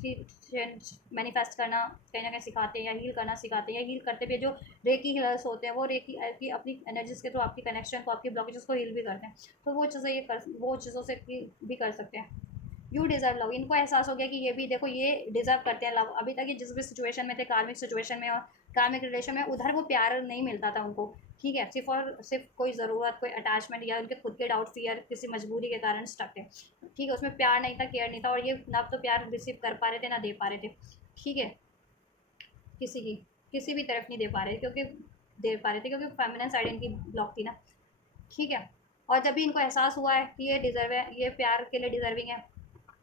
करना कहीं ना कहीं सिखाते हैं, या हील करना सिखाते हैं, या हील करते हुए जो रेकी हीलर्स होते हैं वो रेकी की अपनी एनर्जीज के थ्रू आपकी कनेक्शन को, आपकी ब्लॉकेजेस को हील भी करते हैं। तो वो चीज़ें वो चीज़ों से भी कर सकते हैं। यू डिज़र्व लव, इनको एहसास हो गया कि ये भी देखो ये डिज़र्व करते हैं लव। अभी तक ये जिस भी सिचुएशन में थे, कार्मिक सिचुएशन में और कार्मिक रिलेशन में, उधर वो प्यार नहीं मिलता था उनको, ठीक है। सिर्फ और सिर्फ कोई ज़रूरत, कोई अटैचमेंट, या उनके खुद के डाउट, फियर, किसी मजबूरी के कारण स्टक थे, ठीक है। उसमें प्यार नहीं था, केयर नहीं था, और ये ना तो प्यार रिसीव कर पा रहे थे ना दे पा रहे थे, ठीक है। किसी की, किसी भी तरफ नहीं दे पा रहे, क्योंकि दे पा रहे थे क्योंकि फेमिनिन साइड इनकी ब्लॉक थी ना, ठीक है। और जब भी इनको एहसास हुआ है कि ये डिज़र्व है, ये प्यार के लिए डिज़र्विंग है,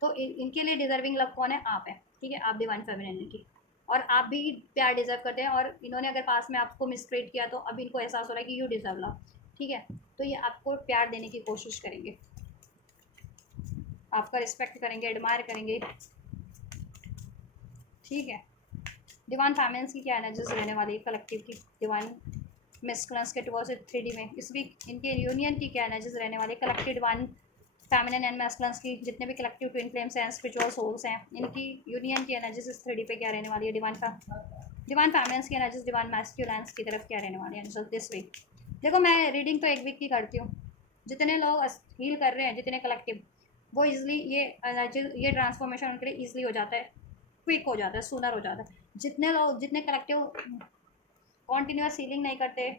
तो इनके लिए डिज़र्विंग लव कौन है, आप है, ठीक है। आप डिवाइन फेमिनिन की, और आप भी प्यार डिज़र्व करते हैं। और इन्होंने अगर पास में आपको मिसट्रीट किया तो अब इनको एहसास हो रहा है कि यू डिज़र्व लव, ठीक है। तो ये आपको प्यार देने की कोशिश करेंगे, आपका रिस्पेक्ट करेंगे, एडमायर करेंगे, ठीक है। डिवाइन फैमिलियंस की क्या एनर्जीज रहने वाली है कलेक्टिव की, डिवाइन मिस्कुलेंस के टुवर्ड्स 3D में इस वीक इनके यूनियन की क्या एनर्जीज रहने वाली है। Collective divine feminine and masculines की जितने भी कलेक्टिव ट्विन फ्लेम्स हैं, स्पिरिचुअल सोल्स हैं, इनकी यूनियन की एनर्जीज इस 3D पे क्या रहने वाली है। डिवाइन फेमिनिन्स की एनर्जीज डिवाइन मैस्कुलिन्स की तरफ क्या रहने वाली है दिस वीक। देखो मैं रीडिंग तो एक वीक की करती हूँ, जितने लोग हील कर रहे हैं, जितने कलेक्टिव, वो ईजिली ये एनर्जी, ये ट्रांसफॉर्मेशन उनके लिए ईजिली हो जाता है, क्विक हो जाता है, सूनर हो जाता है। जितने लोग, जितने कलेक्टिव कॉन्टीन्यूस हीलिंग नहीं करते,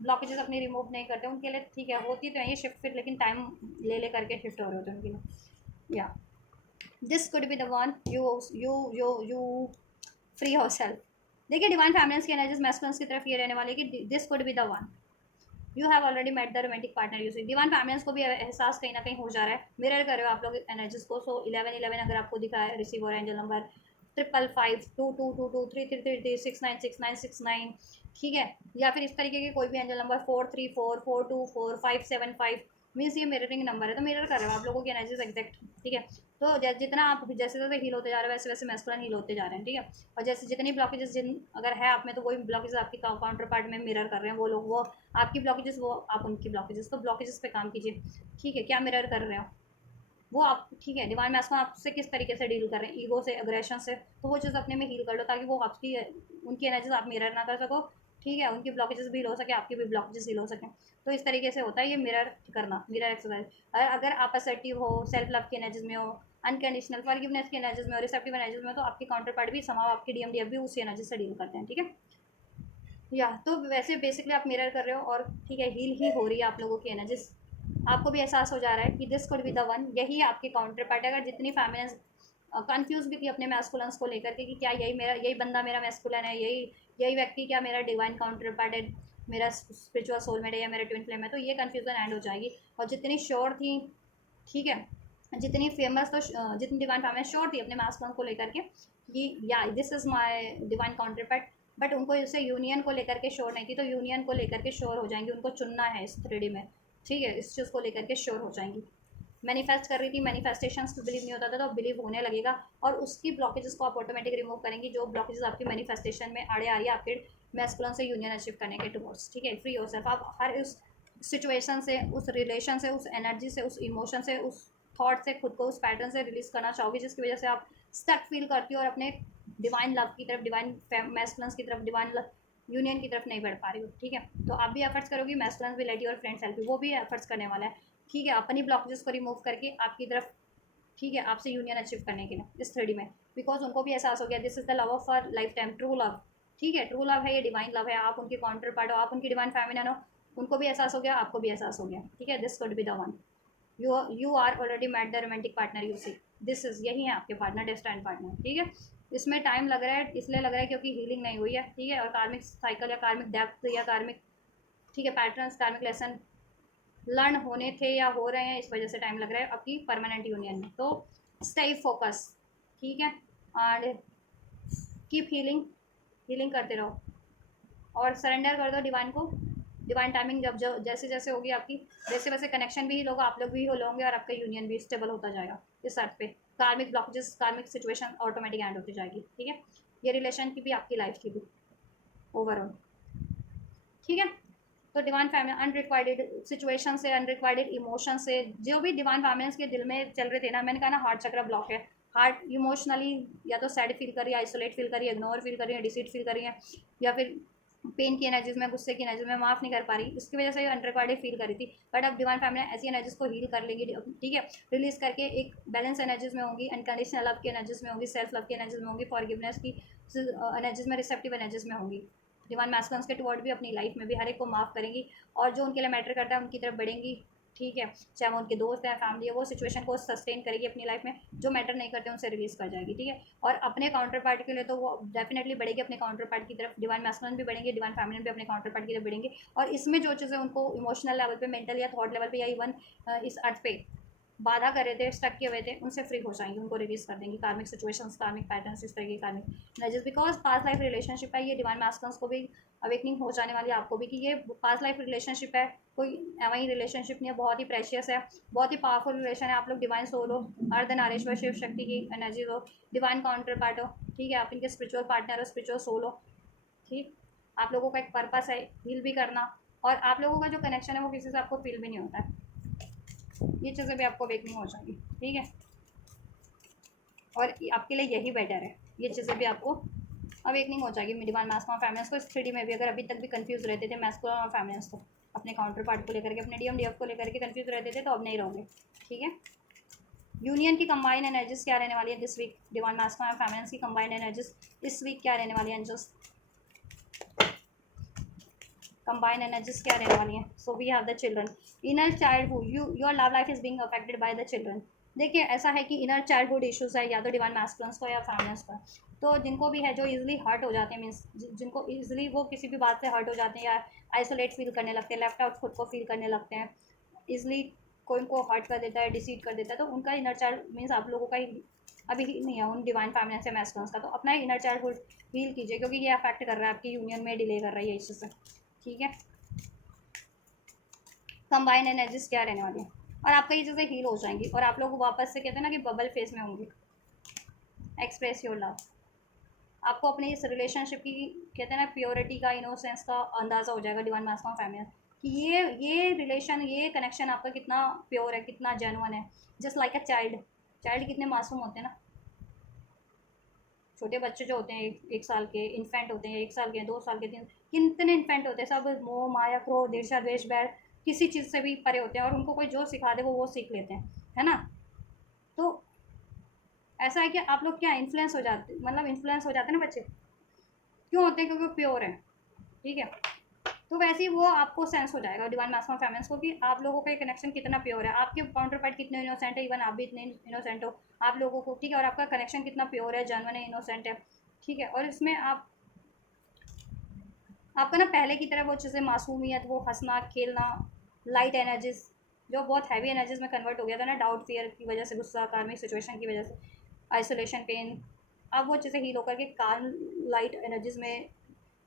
ब्लॉकेजेस अपनी रिमूव नहीं करते, उनके लिए ठीक है होती तो है ये शिफ्ट, फिर लेकिन टाइम ले ले करके शिफ्ट हो रहे होते हैं उनके लिए। या this could be the one you free yourself. देखिए डिवाइन फैमिलीज की एनर्जीज मैस्कुलिन्स की तरफ ये रहने वाली है कि this could be the one you have already met the romantic partner you see. Divine families को भी एहसास कहीं ना कहीं हो जा रहा है, मिरर कर रहे हो आप लोग एनर्जीज को। सो 11 11 अगर आपको दिखा है, रिसीव हो रहा है एंजल नंबर, 555 22222333369696, ठीक है। या फिर इस तरीके के कोई भी एंजल नंबर 434 424 575, मीन्स ये मिररिंग नंबर है, तो मिरर कर रहे हो आप लोगों की एनर्जीज एग्जैक्ट, ठीक है। तो जितना आप जैसे जैसे हील होते जा रहे हैं वैसे वैसे मैस्कुलिन हील होते जा रहे हैं, ठीक है। और जैसे जितनी ब्लॉकेजेस जिन अगर है आप में, तो वही ब्लॉकेजेस आपकी काउंटर पार्ट में मिरर कर रहे हैं, वो लोग वो आपकी ब्लॉकेजेस, वो आप उनकी ब्लॉकेजेस, तो ब्लॉकेजेस पे काम कीजिए, ठीक है। क्या मिरर कर रहे हो वो आप, ठीक है। डिवाइन मैस्कुलिन आपसे किस तरीके से डील कर रहे हैं, ईगो से, अग्रेशन से, तो वो चीज़ अपने में हील कर लो, ताकि वो आपकी उनकी एनर्जीज आप मिरर ना कर सको, ठीक है। उनकी ब्लॉकेजेस भी हील हो सके, आपकी भी ब्लॉकेजेस हील हो सके। तो इस तरीके से होता है ये मिरर करना, मिरर एक्सरसाइज। अगर आप असर्टिव हो, सेल्फ लव की एनर्जीज में हो, अनकंडीशनल फॉरगिवनेस की एनर्जीज में हो, रिसेप्टिव एनर्जीज में, तो आपकी काउंटर पार्ट भी समाव आपकी डीएमडीएफ भी उसी एनर्जी से डील करते हैं, ठीक है। या तो वैसे बेसिकली आप मिरर कर रहे हो, और ठीक है, हील ही हो रही है आप लोगों की एनर्जीज। आपको भी एहसास हो जा रहा है कि this could be the one, यही आपके काउंटर पार्ट है। अगर जितनी फैमिलीज कंफ्यूज भी थी अपने मैस्कुलेंस को लेकर के कि क्या यही बंदा मेरा मैस्कुलन है, यही व्यक्ति क्या मेरा डिवाइन काउंटर पार्ट है, मेरा स्पिरिचुअल सोलमेट है, या मेरा ट्विन फ्लेम है, तो ये कन्फ्यूजन एंड हो जाएगी। और जितनी श्योर थी, ठीक है, जितनी फेमस, तो जितनी डिवाइन फैमिली श्योर थी अपने मैस्कुलन को लेकर के कि या this is my divine counter part, but उनको इससे यूनियन को लेकर के श्योर नहीं थी, तो यूनियन को लेकर के श्योर हो जाएंगी, उनको चुनना है इस 3D में, ठीक है। इस चीज़ को लेकर के श्योर हो जाएंगी। मैनिफेस्ट कर रही थी, मैनिफेस्टेशंस को बिलीव नहीं होता था, तो बिलीव होने लगेगा, और उसकी ब्लॉकेजेस को आप ऑटोमेटिक रिमूव करेंगी, जो ब्लॉकेजेस आपकी मैनिफेस्टेशन में आड़े आ रही है आपके मैस्कुलिन से यूनियन अचीव करने के टुवर्ड्स, ठीक है। फ्री योरसेल्फ, आप हर उस सिचुएशन से, उस रिलेशन से, उस एनर्जी से, उस इमोशन से, उस थॉट से खुद को उस पैटर्न से रिलीज करना चाहोगी, जिसकी वजह से आप स्टक फील करती हो और अपने डिवाइन लव की तरफ, डिवाइन मैस्कुलिन की तरफ, डिवाइन यूनियन की तरफ नहीं बढ़ पा रही हो, ठीक है। तो आप भी एफर्ट्स करोगी, masculine will let your friends help you, वो भी एफर्ट्स करने वाला है, ठीक है, अपनी ब्लॉकेजेस को रिमूव करके आपकी तरफ, ठीक है, आपसे यूनियन अचीव करने के लिए इस 3D में। बिकॉज उनको भी एहसास हो गया this is the love of our life time, true love, ठीक है। ट्रू लव है, ये डिवाइन लव है, आप उनके काउंटर पार्ट हो, आप उनकी डिवाइन फेमिनिन हो, उनको भी एहसास हो गया, आपको भी एहसास हो गया, ठीक है। This could be the one, you are already met the romantic partner, you see this is, यही है आपके पार्टनर, डेस्टाइन पार्टनर, ठीक है। इसमें टाइम लग रहा है, इसलिए लग रहा है क्योंकि हीलिंग नहीं हुई है, ठीक है। और कार्मिक साइकिल या कार्मिक डेप्थ या कार्मिक, ठीक है, पैटर्न्स, कार्मिक लेसन लर्न होने थे या हो रहे हैं, इस वजह से टाइम लग रहा है आपकी परमानेंट यूनियन में। तो स्टे फोकस, ठीक है, और कीप हीलिंग, हीलिंग करते रहो, और सरेंडर कर दो डिवाइन को। डिवाइन टाइमिंग जब जब जैसे जैसे होगी आपकी, वैसे वैसे कनेक्शन भी लोग, आप लोग भी होंगे, और आपका यूनियन भी स्टेबल होता जाएगा इस अर्थ पे। कार्मिक ब्लॉकेजेस, कार्मिक सिचुएशन ऑटोमेटिक एंड होती जाएगी, ठीक है। ये रिलेशन की भी, आपकी लाइफ की भी ओवरऑल, ठीक है। तो डिवाइन फैमिली अनरिक्वायर्ड सिचुएशन से, अनरिक्वायर्ड इमोशन से, जो भी डिवाइन फैमिलीज के दिल में चल रहे थे ना, मैंने कहा ना हार्ट चक्र ब्लॉक है। हार्ट इमोशनली या तो सैड फील कर रही है, आइसोलेट फील कर रही है, इग्नोर फील कर रही है, डिसीट फील कर रही है, या फिर पेन की एनर्जीज में, गुस्से की एनर्जीज में माफ़ नहीं कर पा रही, इसकी वजह से अनरिक्वायर्ड फील कर रही थी। बट अब डिवाइन फैमिली ऐसी एनर्जीज को हील कर लेगी, ठीक है, रिलीज करके एक बैलेंस एनर्जीज में होंगी, अनकंडीशनल लव की एनर्जीज में होंगी, सेल्फ लव की एनर्जीज में होंगी, फॉरगिवनेस की एनर्जीज में, रिसेप्टिव एनर्जीज में होंगी। डिवाइन मैस्कुलिन्स के टुवर्ड भी अपनी लाइफ में भी हर एक को माफ़ करेंगी, और जो उनके लिए मैटर करता है उनकी तरफ बढ़ेंगी, ठीक है। चाहे वो उनके दोस्त हैं, फैमिली है, वो सिचुएशन को सस्टेन करेगी अपनी लाइफ में, जो मैटर नहीं करते उनसे रिलीज कर जाएगी, ठीक है। और अपने काउंटर पार्ट के लिए तो वो डेफिनेटली बढ़ेगी अपने काउंटर पार्ट की तरफ, डिवाइन मैस्कुलिन भी बढ़ेंगे, डिवाइन फैमिली भी अपने काउंटर पार्ट की तरफ बढ़ेंगे। और इसमें जो चीज़ें उनको इमोशनल लेवल पे, मेंटल या थॉट लेवल पे, या इवन इस अर्थ पे बाधा कर रहे थे, स्टक किए हुए थे, उनसे फ्री हो जाएंगे, उनको रिलीज कर देंगी। कार्मिक सिचुएशंस, कार्मिक पैटर्न्स, इस तरह की कार्मिक energies, because past life relationship है, ये डिवाइन मैस्कुलिन्स को भी अवेकनिंग हो जाने वाली है, आपको भी, कि ये पास्ट लाइफ रिलेशनशिप है, कोई वही रिलेशनशिप नहीं है, बहुत ही प्रेशियस है, बहुत ही पावरफुल रिलेशन है। आप लोग डिवाइन सोल हो, अर्धनारीश्वर शिव शक्ति की एनर्जी हो, डिवाइन काउंटर पार्ट हो, ठीक है, आप इनके स्पिरिचुअल पार्टनर हो, स्पिरिचुअल सोल हो, ठीक। आप लोगों का एक पर्पस है हील भी करना, और आप लोगों का जो कनेक्शन है वो किसी से आपको फील भी नहीं होता है, ये चीज़ें भी आपको अवेकनिंग हो जाएगी, ठीक है। और आपके लिए यही बेटर है, ये चीज़ें भी आपको अवेकनिंग हो जाएगी। डिवाइन मैस्कुलिन फैमिलीज को इस 3D में भी, अगर अभी तक भी कंफ्यूज रहते थे मैस्कुलिन और फैमिलीज को, अपने काउंटर पार्ट को लेकर के, अपने डीएमडीएफ को लेकर के कंफ्यूज रहते थे, तो अब नहीं रहोगे, ठीक है। यूनियन की कंबाइन एनर्जीज क्या रहने वाली है दिस वीक, डिवाइन मैस्कुलिन और फैमिलीज की कंबाइन एनर्जीज इस वीक क्या रहने वाली है, एंजल्स कंबाइन एनर्जीज क्या रहने वाली है। So we have the children, inner childhood, your love life is being affected by the children. देखिए ऐसा है कि इनर चाइल्डहुड इश्यूज है, या तो डिवाइन मैस्कुलिन्स को या फैमिलीज को, तो जिनको भी है, जो इजीली हर्ट हो जाते हैं, मीन्स जिनको इजीली वो किसी भी बात से हर्ट हो जाते हैं, या आइसोलेट फील करने लगते हैं, लेफ्ट आउट खुद को फील करने लगते हैं, इजली कोई उनको हर्ट कर देता है, डिसीट कर देता है, तो उनका इनर चाइल्ड मीन्स आप लोगों का ही अभी ही नहीं है उन डिवाइन फेमिनिन से मैस्कुलिन्स का, तो अपना इनर चाइल्डहुड हील कीजिए, क्योंकि ये अफेक्ट कर रहा है आपकी यूनियन में, डिले कर रही है इस चीज़ से। ठीक है, कंबाइन एनर्जीज क्या रहने वाली है, और आपका ये चीज़ें हील हो जाएंगी और आप लोग वापस से कहते हैं ना कि बबल फेस में होंगे। एक्सप्रेस योर लव, आपको अपने इस रिलेशनशिप की कहते हैं ना प्योरिटी का, इनोसेंस का अंदाज़ा हो जाएगा डिवाइन मैस्कुलिन फेमिनिन कि ये रिलेशन, ये कनेक्शन आपका कितना प्योर है, कितना जेन्युइन है। Just like a child, child कितने मासूम होते हैं ना, छोटे बच्चे जो होते हैं एक साल के इन्फेंट होते हैं, 1 साल के, 2 साल के, 3, कितने इन्फेंट होते हैं, सब मोह माया क्रोध ईर्ष्या द्वेष बैर किसी चीज़ से भी परे होते हैं, और उनको कोई जो सिखा दे वो सीख लेते हैं, है ना। तो ऐसा है कि आप लोग क्या इन्फ्लुएंस हो जाते, मतलब इन्फ्लुएंस हो जाते हैं ना बच्चे, क्यों होते हैं, क्योंकि प्योर है। ठीक है, तो वैसे ही वो आपको सेंस हो जाएगा डिवाइन मैस्कुलिन फेमिनिन को कि आप लोगों का कनेक्शन कितना प्योर है, आपके काउंटर पार्ट कितने इनोसेंट है, इवन आप भी इतने इनोसेंट हो आप लोगों को। ठीक है, और आपका कनेक्शन कितना प्योर है, जेन्युइन है, इनोसेंट है। ठीक है, और इसमें आपका ना पहले की तरह वो चीज़ें, मासूमियत, वो हंसना खेलना, लाइट एनर्जीज जो बहुत हैवी एनर्जीज में कन्वर्ट हो गया था ना, डाउट फियर की वजह से, गुस्सा, कार्मिक सिचुएशन की वजह से, आइसोलेशन पेन, अब वो चीज़ें हील होकर के काल्म लाइट एनर्जीज में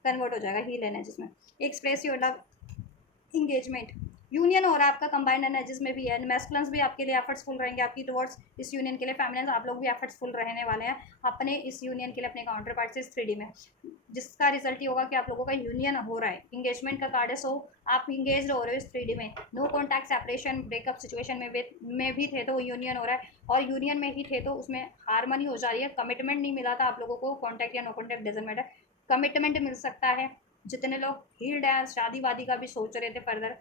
कन्वर्ट हो जाएगा, हील एनर्जीज में। Express your love, engagement, union हो रहा है आपका कंबाइंड एनर्जीज में भी है, मैस्कुलिन्स भी आपके लिए एफर्ट्सफुल रहेंगे आपकी टुवर्ड्स इस यूनियन के लिए, फेमिनिन्स आप लोग भी एफर्ट्सफुल रहने वाले हैं अपने इस यूनियन के लिए, अपने काउंटर पार्ट से इस 3D में, जिसका रिजल्ट ये होगा कि आप लोगों का यूनियन हो रहा है। इंगेजमेंट का कार्ड है, सो आप इंगेज हो रहे हो इस 3D में, no contact, separation, breakup situation में भी थे तो यूनियन हो रहा है, और यूनियन में ही थे तो उसमें हारमनी हो जा रही है। कमिटमेंट नहीं मिला था आप लोगों को, कॉन्टैक्ट या no contact doesn't matter, commitment मिल सकता है। जितने लोग हील्ड है, शादी वादी का भी सोच रहे थे फर्दर,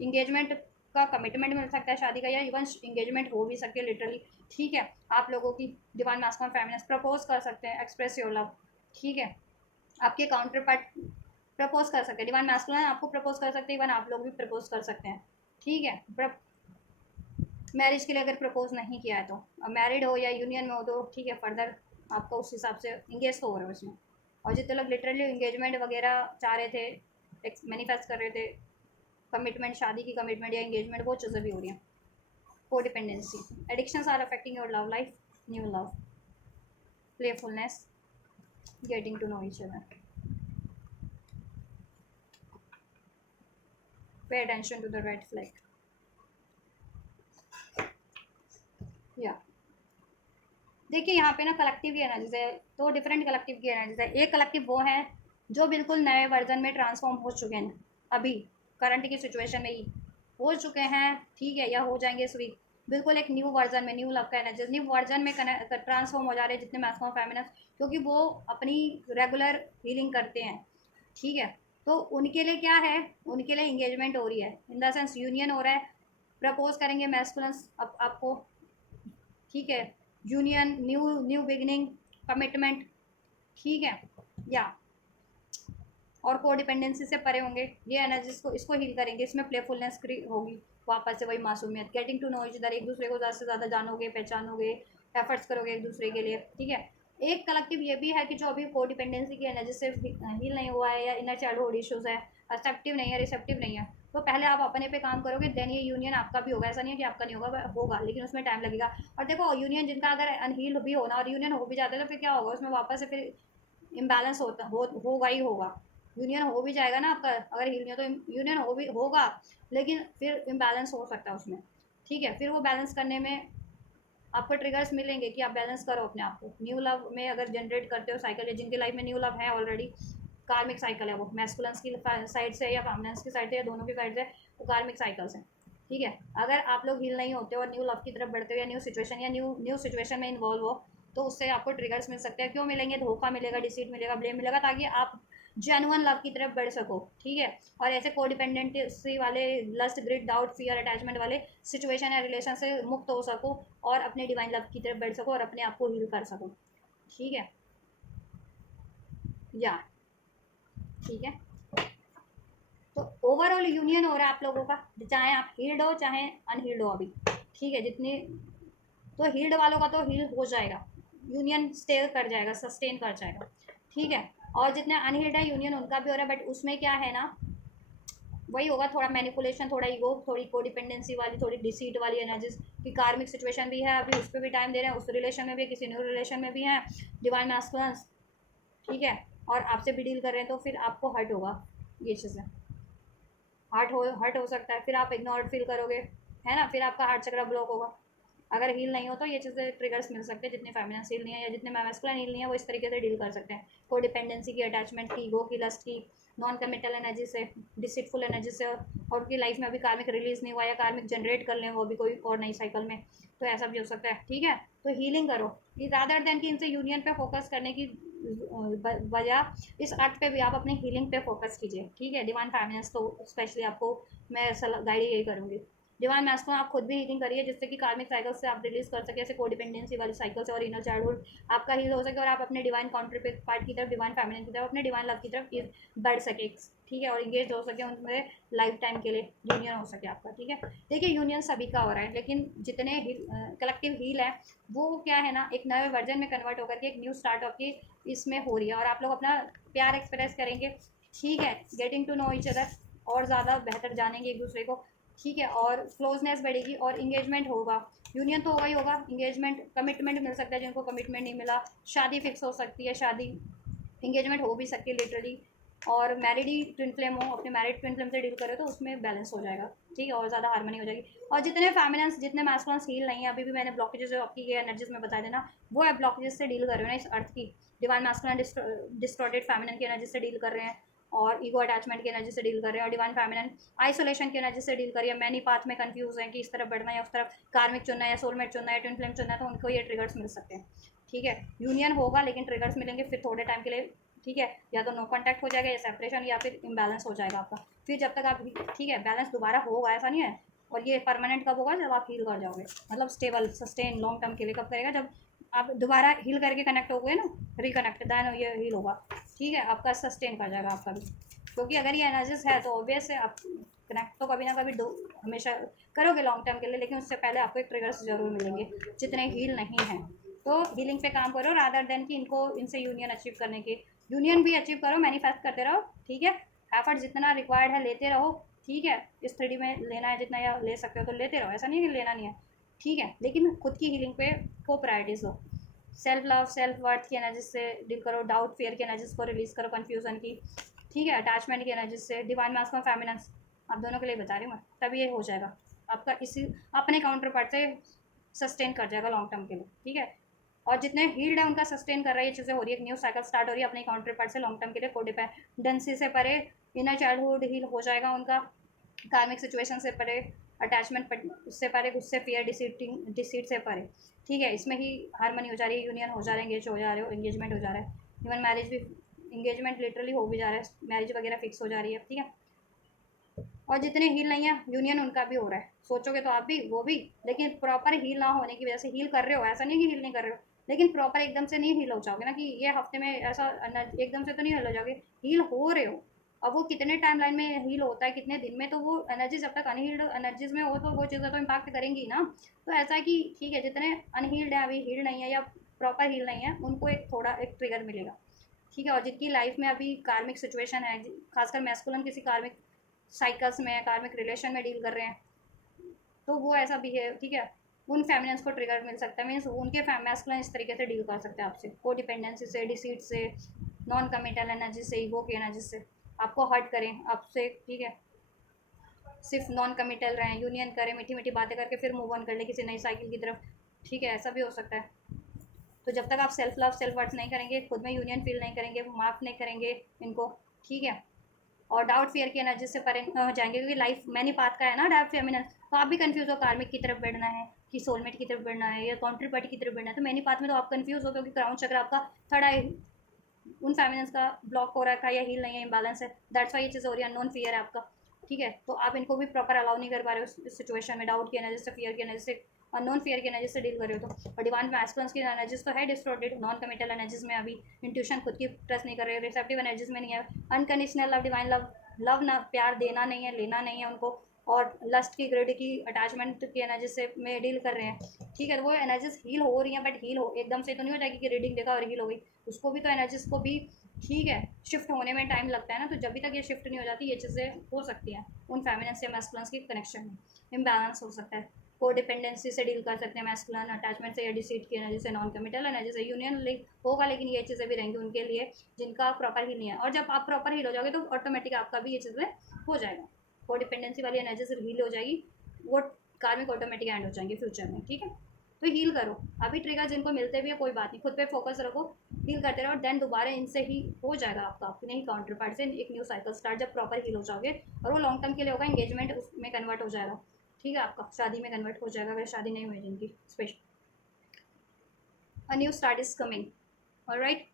इंगेजमेंट का कमिटमेंट मिल सकता है शादी का, या इवन इंगेजमेंट हो भी सकती है लिटरली। ठीक है, आप लोगों की डिवाइन मैस्कुलिन फेमिनिन प्रपोज कर सकते हैं, एक्सप्रेस योर लव। ठीक है, आपके काउंटर पार्ट प्रपोज कर सकते हैं, डिवाइन मैस्कुलिन आपको प्रपोज कर सकते हैं, इवन आप लोग भी प्रपोज कर सकते हैं। ठीक है, मैरिज के लिए अगर प्रपोज नहीं किया है तो, अब मैरिड हो या यूनियन में हो तो ठीक है, फर्दर आपका उस हिसाब से इंगेज हो रहे हो इसमें। और जितने लोग लिटरली इंगेजमेंट वगैरह चाह रहे थे, मैनिफेस्ट कर रहे थे कमिटमेंट, शादी की कमिटमेंट या एंगेजमेंट, वो चीज़ें भी हो रही हैं। Codependency, addictions are affecting your love life, new love, playfulness, getting to know each other, pay attention to the red flag. या देखिए यहाँ पे ना कलेक्टिव की एनर्जीज है, तो डिफरेंट कलेक्टिव की एनर्जीज है। एक कलेक्टिव वो है जो बिल्कुल नए वर्जन में ट्रांसफॉर्म हो चुके हैं, अभी करंट की सिचुएशन में ही हो चुके हैं, ठीक है, या हो जाएंगे इस वीक, बिल्कुल एक न्यू वर्जन में, न्यू लव का एनर्जीज न्यू वर्जन में ट्रांसफॉर्म हो जा रहे हैं जितने मैस्कुलिन फेमिनिन, क्योंकि वो अपनी रेगुलर हीलिंग करते हैं। ठीक है, तो उनके लिए क्या है, उनके लिए इंगेजमेंट हो रही है, इन द सेंस यूनियन हो रहा है, प्रपोज करेंगे मैस्कुलिन्स आपको। ठीक है, union, new new beginning, commitment. ठीक है, या और कोडिपेंडेंसी से परे होंगे, ये एनर्जीज को इसको हील करेंगे, इसमें प्लेफुलनेस होगी, वापस से वही मासूमियत, getting to know each other, एक दूसरे को ज़्यादा से ज़्यादा जानोगे, पहचानोगे, एफर्ट्स करोगे एक दूसरे के लिए। ठीक है, एक कलेक्टिव ये भी है कि जो अभी कोडिपेंडेंसी की एनर्जी से हील नहीं हुआ है, या इनर चाइल्डहुड इश्यूज है, एक्सेप्टिव नहीं है, रिसेप्टिव नहीं है, तो पहले आप अपने पे काम करोगे, देन ये यूनियन आपका भी होगा। ऐसा नहीं है कि आपका नहीं होगा, होगा, लेकिन उसमें टाइम लगेगा। और देखो यूनियन जिनका अगर अनहील भी होना और यूनियन हो भी जाता है तो फिर क्या होगा, उसमें वापस से फिर इम्बैलेंस होगा ही होगा। यूनियन हो भी जाएगा ना आपका, अगर हील नहीं हो तो यूनियन हो भी होगा, लेकिन फिर इम्बैलेंस हो सकता है उसमें। ठीक है, फिर वो बैलेंस करने में आपको ट्रिगर्स मिलेंगे कि आप बैलेंस करो अपने आप को। न्यू लव में अगर जनरेट करते हो साइकिल, या जिनकी लाइफ में न्यू लव है ऑलरेडी, कार्मिक साइकिल है वो, मैस्कुलिन्स की साइड से या फेमिनिन्स की साइड से, या दोनों की साइड से, वो कार्मिक साइकिल्स हैं। ठीक है, अगर आप लोग हील नहीं होते और न्यू लव की तरफ बढ़ते हो, या न्यू सिचुएशन, या न्यू सिचुएशन में इन्वॉल्व हो, तो उससे आपको ट्रिगर्स मिल सकते हैं। क्यों मिलेंगे, धोखा मिलेगा, डिसीट मिलेगा, ब्लेम मिलेगा, ताकि आप जेन्युइन लव की तरफ बढ़ सको। ठीक है, और ऐसे कोडिपेंडेंसी वाले, lust, greed, doubt, fear, attachment वाले सिचुएशन या रिलेशन से मुक्त हो सको, और अपने डिवाइन लव की तरफ बढ़ सको, और अपने आप को हील कर सको। ठीक है, या ठीक है, तो ओवरऑल यूनियन हो रहा है आप लोगों का, चाहे आप हील्ड हो चाहे अनहील्ड हो अभी। ठीक है, जितने तो हील्ड वालों का तो हील हो जाएगा, यूनियन स्टे कर जाएगा, सस्टेन कर जाएगा। ठीक है, और जितने अनहील्ड है यूनियन उनका भी हो रहा है, बट उसमें क्या है ना, वही होगा, थोड़ा मैनिपुलेशन, थोड़ा ईगो, थोड़ी कोडिपेंडेंसी वाली, थोड़ी डिसीट वाली एनर्जीज की कार्मिक सिचुएशन भी है, अभी उस पर भी टाइम दे रहे हैं, उस रिलेशन में भी, किसी न्यू रिलेशन में भी है डिवाइन मैस्कुलिन, ठीक है, और आपसे भी डील कर रहे हैं, तो फिर आपको हर्ट होगा, ये चीज़ें हर्ट हो सकता है, फिर आप इग्नोर्ड फील करोगे, है ना, फिर आपका हार्ट चक्र ब्लॉक होगा। अगर हील नहीं हो तो ये चीज़ें ट्रिगर्स मिल सकते हैं, जितने फेमिनिन हील नहीं है या जितने मैस्कुलिन हील नहीं है वो इस तरीके से डील कर सकते हैं, को डिपेंडेंसी की, अटैचमेंट की, ईगो की, लस्ट की, नॉन कमिटल एनर्जी से, डिसिटफुल एनर्जी से, और उनकी लाइफ में अभी कार्मिक रिलीज नहीं हुआ या कार्मिक जनरेट कर लें वो भी कोई और नई साइकिल में, तो ऐसा भी हो सकता है, ठीक है। तो हीलिंग करो, ये रादर देन कि इनसे यूनियन पे फोकस करने की वजह, इस अर्थ पे भी आप अपनी हीलिंग पे फोकस कीजिए, ठीक है। डिवाइन फेमिनिन्स तो स्पेशली आपको मैं गाइड यही करूँगी। डिवाइन मैस्कुलिन आप खुद भी हीलिंग करिए, जिससे कि कार्मिक साइकिल से आप रिलीज कर सके, ऐसे कोडिपेंडेंसी वाली साइकिल से, और इनर चाइल्डहुड आपका हील हो सके, और आप अपने डिवाइन काउंटर पार्ट की तरफ, डिवाइन फेमिनिन की तरफ, अपने डिवाइन लव की तरफ बढ़ सके, ठीक है, और इंगेज हो सके उनमें, लाइफ टाइम के लिए यूनियन हो सके आपका, ठीक है। देखिए यूनियन सभी का हो रहा है, लेकिन जितने कलेक्टिव हील है वो क्या है ना, एक नए वर्जन में कन्वर्ट होकर के एक न्यू स्टार्ट ऑफ की इसमें हो रही है, और आप लोग अपना प्यार एक्सप्रेस करेंगे, ठीक है, getting to know each other, और ज़्यादा बेहतर जानेंगे एक दूसरे को, ठीक है, और क्लोजनेस बढ़ेगी, और इंगेजमेंट होगा, यूनियन तो होगा ही होगा, इंगेजमेंट, कमिटमेंट मिल सकता है, जिनको कमिटमेंट नहीं मिला, शादी फिक्स हो सकती है, शादी इंगेजमेंट हो भी सकती है लिटरली, और मैरिड ही ट्विन फ्लेम हो, अपने मैरिड ट्विन फ्लेम से डील करे तो उसमें बैलेंस हो जाएगा, ठीक है, और ज़्यादा हार्मनी हो जाएगी। और जितने फेमिनिन्स, जितने मैस्कुलिन्स हील नहीं है, अभी भी मैंने ब्लॉकेजेस जो आपकी ये एनर्जीज में बता देना, वो है ब्लॉकेजेस से डील कर रहे हो ना इस अर्थ की, डिवाइन मैस्कुलिन डिस्टॉर्टेड फेमिनिन की एनर्जी से डील कर रहे हैं, और ईगो अटैचमेंट की एनर्जी से डील कर रहे हैं, और डिवाइन फेमिनिन आइसोलेशन की एनर्जी से डील कर रही है, मैनी पाथ में कंफ्यूज है कि इस तरफ बढ़ना है या उस तरफ, कार्मिक चुनना है या सोलमेट चुनना है, ट्विन फ्लेम चुनना है, तो उनको ये ट्रिगर्स मिल सकते हैं, ठीक है। यूनियन होगा लेकिन ट्रिगर्स मिलेंगे फिर थोड़े टाइम के लिए, ठीक है, या तो नो कॉन्टैक्ट हो जाएगा, या सेपरेशन, या फिर इम्बैलेंस हो जाएगा आपका, फिर जब तक आप, ठीक है, बैलेंस दोबारा होगा ऐसा नहीं है, और ये परमानेंट कब होगा, जब आप हील कर जाओगे, मतलब स्टेबल सस्टेन लॉन्ग टर्म के लिए कब करेगा, जब आप दोबारा हील करके कनेक्ट हो गए ना, रिकनेक्ट, दैन ये हील होगा, ठीक है, आपका सस्टेन कर जाएगा आपका भी, क्योंकि अगर ये एनर्जीज है तो ऑब्वियस है आप कनेक्ट तो कभी ना कभी हमेशा करोगे लॉन्ग टर्म के लिए, लेकिन उससे पहले आपको एक ट्रिगर्स जरूर मिलेंगे जितने हील नहीं हैं, तो हीलिंग पे काम करो रादर देन कि इनको, इनसे यूनियन अचीव करने की, यूनियन भी अचीव करो, मैनिफेस्ट करते रहो, ठीक है, एफर्ट जितना रिक्वायर्ड है लेते रहो, ठीक है, इस 3D में लेना है जितना, या ले सकते हो तो लेते रहो, ऐसा नहीं है कि लेना नहीं है, ठीक है, लेकिन खुद की हीलिंग पे को प्रायोरिटीज दो, सेल्फ लव, सेल्फ वर्थ की एनर्जी से डील करो, डाउट फियर की एनर्जीज को रिलीज करो, कन्फ्यूजन की, ठीक है, अटैचमेंट की एनर्जी से, डिवाइन मास्क और फेमिनेंस, आप दोनों के लिए बता रही हूँ मैं, तभी ये हो जाएगा आपका, इसी अपने काउंटर पार्ट से सस्टेन कर जाएगा लॉन्ग टर्म के लिए, ठीक है, और जितने हील्ड है उनका सस्टेन कर रहा है, ये चीज़ें हो रही है, एक न्यू साइकिल स्टार्ट हो रही है अपने काउंटर पार्ट से लॉन्ग टर्म के लिए, कोडिपेंडेंसी से परे, इनर चाइल्डहुड हील हो जाएगा उनका, कार्मिक सिचुएशन से परे, अटैचमेंट से परे, गुस्से, फियर, डिसीट से परे, ठीक है, इसमें ही हारमनी हो जा रही है, यूनियन हो जा रहे हैं, एंगेज हो जा रहे हो, एंगेजमेंट हो जा रहा है, इवन मैरिज भी, एंगेजमेंट लिटरली हो भी जा रहा है, मैरिज वगैरह फिक्स हो जा रही है, ठीक है, और जितने हील नहीं है यूनियन उनका भी हो रहा है, सोचोगे तो आप भी वो भी, लेकिन प्रॉपर हील ना होने की वजह से, हील कर रहे हो ऐसा नहीं कि हील नहीं कर रहे हो, लेकिन प्रॉपर एकदम से नहीं हील हो जाओगे ना, कि ये हफ्ते में ऐसा एकदम से तो नहीं हील हो जाओगे, हील हो रहे हो, अब वो कितने टाइम लाइन में हील होता है, कितने दिन में, तो वो एनर्जी जब तक अनहील्ड एनर्जीज में हो तो वो चीज़ें तो इम्पैक्ट करेंगी ना, तो ऐसा है कि ठीक है, जितने अनहील्ड है, अभी हील्ड नहीं है या प्रॉपर हील नहीं है, उनको एक थोड़ा एक ट्रिगर मिलेगा, ठीक है, और जिनकी लाइफ में अभी कार्मिक सिचुएशन है, खासकर मैस्कुलिन किसी कार्मिक साइकिल्स में, कार्मिक रिलेशन में डील कर रहे हैं, तो वो ऐसा बिहेव, ठीक है, उन फेमिनिन्स को ट्रिगर मिल सकता है, मीन्स उनके मैस्कुलिन इस तरीके से डील कर सकते हैं आपसे, को डिपेंडेंसी से, डिसीट से, नॉन कमिटल एनर्जी से, ईगो की एनर्जी से, आपको हर्ट करें आपसे, ठीक है, सिर्फ नॉन कमिटल रहें, यूनियन करें, मीठी मीठी बातें करके फिर मूव ऑन कर ले किसी नई साइकिल की तरफ, ठीक है, ऐसा भी हो सकता है, तो जब तक आप सेल्फ लव, सेल्फ वर्थ नहीं करेंगे, खुद में यूनियन फील नहीं करेंगे, माफ़ नहीं करेंगे इनको, ठीक है, और डाउट फियर की एनर्जी से परे हो जाएंगे, क्योंकि लाइफ मैनी पाथ का है ना डाउट फेमिनन, तो आप भी कंफ्यूज हो, कार्मिक की तरफ बढ़ना है कि सोलमेट की तरफ बढ़ना है या काउंटर पार्टी की तरफ बढ़ना है, तो मैनी पाथ में तो आप कंफ्यूज हो, क्योंकि क्राउन चक्र आपका थर्ड आई उन फेमिनिन्स का ब्लॉक हो रखा है या हील नहीं है, इम्बैलेंस है, दैट्स वाई ये चीज़ हो रही है, अननोन फियर है आपका, ठीक है, तो आप इनको भी प्रॉपर अलाउ नहीं कर पा रहे हो इस सिचुएशन में, डाउट की एनर्जी से, फियर की एनर्जी से, अननोन फियर की एनर्जी से डील कर रहे हो, तो और डिवाइन मैस्कुलिन्स की एनर्जीज तो है डिस्टॉर्टेड, नॉन कमिटल एनर्जीज में अभी इंट्यूशन खुद की ट्रस्ट नहीं कर रहे, रिसेप्टिव एनर्जीज में नहीं है, unconditional love, divine love, love ना, प्यार देना नहीं है, लेना नहीं है उनको, और लस्ट की, ग्रेड की, अटैचमेंट की एनर्जी से में डील कर रहे हैं, ठीक है, तो वो एनर्जीज हील हो रही हैं, बट हील हो एकदम से तो नहीं हो जाएगी कि रीडिंग देखा और हील हो गई, उसको भी तो एनर्जीज को भी ठीक है, शिफ्ट होने में टाइम लगता है ना, तो जब भी तक ये शिफ्ट नहीं हो जाती ये चीज़ें हो सकती हैं उन फेमिनिन से मैस्कुलिन के कनेक्शन में, इम्बैलेंस हो सकता है। को डिपेंडेंसी से डील कर सकते हैं मैस्कुलिन, अटैचमेंट से या डिसीट की एनर्जी से, नॉन कमिटल एनर्जी से यूनियन लिंक होगा, लेकिन ये चीज़ें भी रहेंगी उनके लिए जिनका प्रॉपर हील नहीं है। और जब आप प्रॉपर हील हो जाओगे तो ऑटोमेटिक आपका भी ये चीज़ें हो जाएगा, को डिपेंडेंसी वाली एनर्जी से हील हो जाएगी, वो कार्मिक ऑटोमेटिक एंड हो जाएंगे फ्यूचर में। ठीक है, तो हील करो, अभी ट्रिगर जिनको मिलते भी है कोई बात नहीं, खुद पे फोकस रखो, हील करते रहो, देन दोबारा इनसे ही हो जाएगा आपका अपने ही काउंटर पार्ट से एक न्यू साइकिल स्टार्ट, जब प्रॉपर हील हो जाओगे, और वो लॉन्ग टर्म के लिए होगा, एंगेजमेंट उसमें कन्वर्ट हो जाएगा। ठीक है, आपका शादी में कन्वर्ट हो जाएगा अगर शादी नहीं हुई जिनकी special. A new start is coming, alright,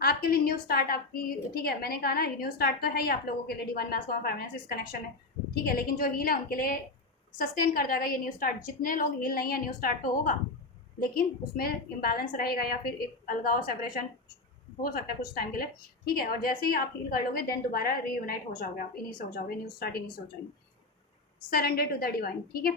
आपके लिए न्यू स्टार्ट आपकी, ठीक है, मैंने कहा ना न्यू स्टार्ट तो है ही आप लोगों के लिए डिवाइन मैस्कुलिन फेमिनिन इस कनेक्शन में। ठीक है, लेकिन जो हील है उनके लिए सस्टेन कर जाएगा ये न्यू स्टार्ट। जितने लोग हील नहीं है न्यू स्टार्ट तो होगा, लेकिन उसमें इम्बैलेंस रहेगा या फिर एक अलगाव सेपरेशन हो सकता है कुछ टाइम के लिए। ठीक है, और जैसे ही आप हील कर लोगे देन दोबारा रीयूनाइट हो जाओगे, आप इन्हीं से हो जाओगे, न्यू स्टार्ट इन्हीं से हो जाएंगे। सरेंडर टू द डिवाइन, ठीक है,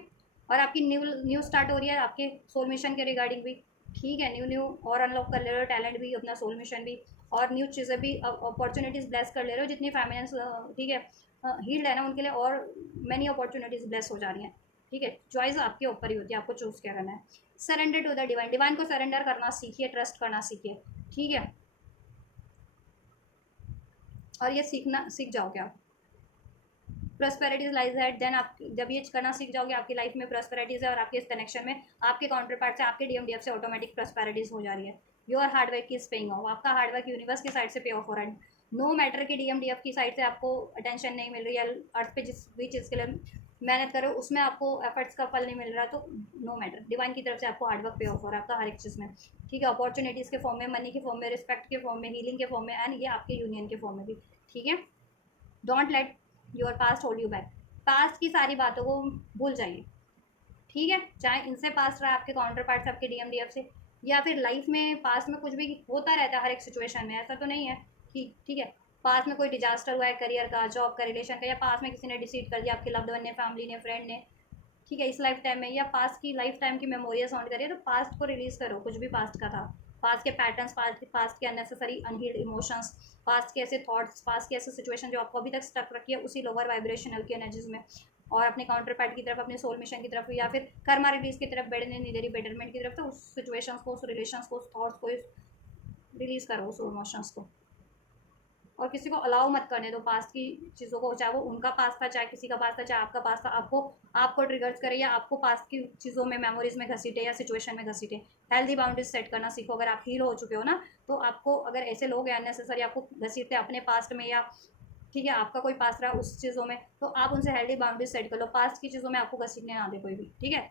और आपकी न्यू न्यू स्टार्ट हो रही है आपके सोल मिशन के रिगार्डिंग भी। ठीक है, न्यू न्यू और अनलॉक कर ले रहे हो, टैलेंट भी, अपना सोल मिशन भी, और न्यू चीज़ें भी, अपॉर्चुनिटीज़ ब्लेस कर ले रहे हो, जितनी फेमिनिन्स ठीक है हील्ड है ना उनके लिए, और मैनी अपॉर्चुनिटीज़ ब्लेस हो जा रही हैं। ठीक है, चॉइस आपके ऊपर ही होती है, आपको चूज़ क्या करना है। Surrender to the divine, divine को सरेंडर करना सीखिए, ट्रस्ट करना सीखिए। ठीक है, और ये सीख जाओगे आप। प्रॉस्पेरिटीज लाइज है, देन आप जब ये करना सीख जाओगे आपकी लाइफ में प्रॉस्पेरिटीज है, और आपके इस कनेक्शन में आपके काउंटर पार्ट से, आपके डीएमडीएफ से ऑटोमेटिक प्रॉस्पेरिटीज हो जा रही है। योर हार्डवर्क की पेइंग ऑफ, आपका हार्डवर्क यूनिवर्स की साइड से पे ऑफ हो रहा है। नो मैटर की डीएमडीएफ की साइड से आपको अटेंशन नहीं मिल रही है, अर्थ पे जिस भी चीज़ के लिए मेहनत करो उसमें आपको एफर्ट्स का फल नहीं मिल रहा, तो नो मैटर, डिवाइन की तरफ से आपको हार्डवर्क पे ऑफ हो रहा है आपका हर एक चीज़ में। ठीक है, अपॉर्चुनिटीज़ के फॉर्म में, मनी के फॉर्म में, रिस्पेक्ट के फॉर्म में, हीलिंग के फॉर्म में, एंड ये आपके यूनियन के फॉर्म में भी। ठीक है, don't let your past hold you back, past की सारी बातों को भूल जाइए। ठीक है, चाहे इनसे पास्ट रहा आपके काउंटर पार्ट आपके डीएमडीएफ से, या फिर लाइफ में पास्ट में कुछ भी होता रहता है हर एक सिचुएशन में, ऐसा तो नहीं है कि ठीक है पास में कोई डिजास्टर हुआ है करियर का, जॉब का, रिलेशन का, या पास में किसी ने डिसीड कर दिया, आपके लव्ड वन ने, फैमिली ने, फ्रेंड ने। ठीक है, इस लाइफ टाइम में या पास्ट की लाइफ टाइम की मेमोरियाँ साउंड करिए, तो पास्ट को रिलीज करो, कुछ भी पास्ट का था, पास्ट के पैटर्न्स, पास्ट के अननेसेसरी अनहील्ड इमोशंस, पास्ट के ऐसे थॉट्स, पास्ट के ऐसे सिचुएशन जो आपको अभी तक स्टक रखी है उसी लोअर वाइब्रेशनल की एनर्जीज में, और अपने काउंटर पार्ट की तरफ, अपने सोल मिशन की तरफ, या फिर कर्मा रिलीज की तरफ, बेटरमेंट की तरफ, तो उस सिचुएशंस को, उस रिलेशंस को, उस थॉट्स को रिलीज करो, उस इमोशंस को, और किसी को अलाउ मत करने दो पास्ट की चीज़ों को, चाहे वो उनका पास्ट था, चाहे किसी का पास्ट था, चाहे आपका पास्ट था, आपको आपको ट्रिगर्स करे या आपको पास्ट की चीज़ों में, मेमोरीज में घसीटे या सिचुएशन में घसीटे। हेल्दी बाउंड्रीज सेट करना सीखो, अगर आप हील हो चुके हो ना, तो आपको अगर ऐसे लोग हैं अननेसेसरी आपको घसीटते अपने पास्ट में, या ठीक है आपका कोई पास्ट रहा उस चीज़ों में, तो आप उनसे हेल्दी बाउंड्रीज सेट कर लो, पास्ट की चीज़ों में आपको घसीटने ना दे कोई भी। ठीक है,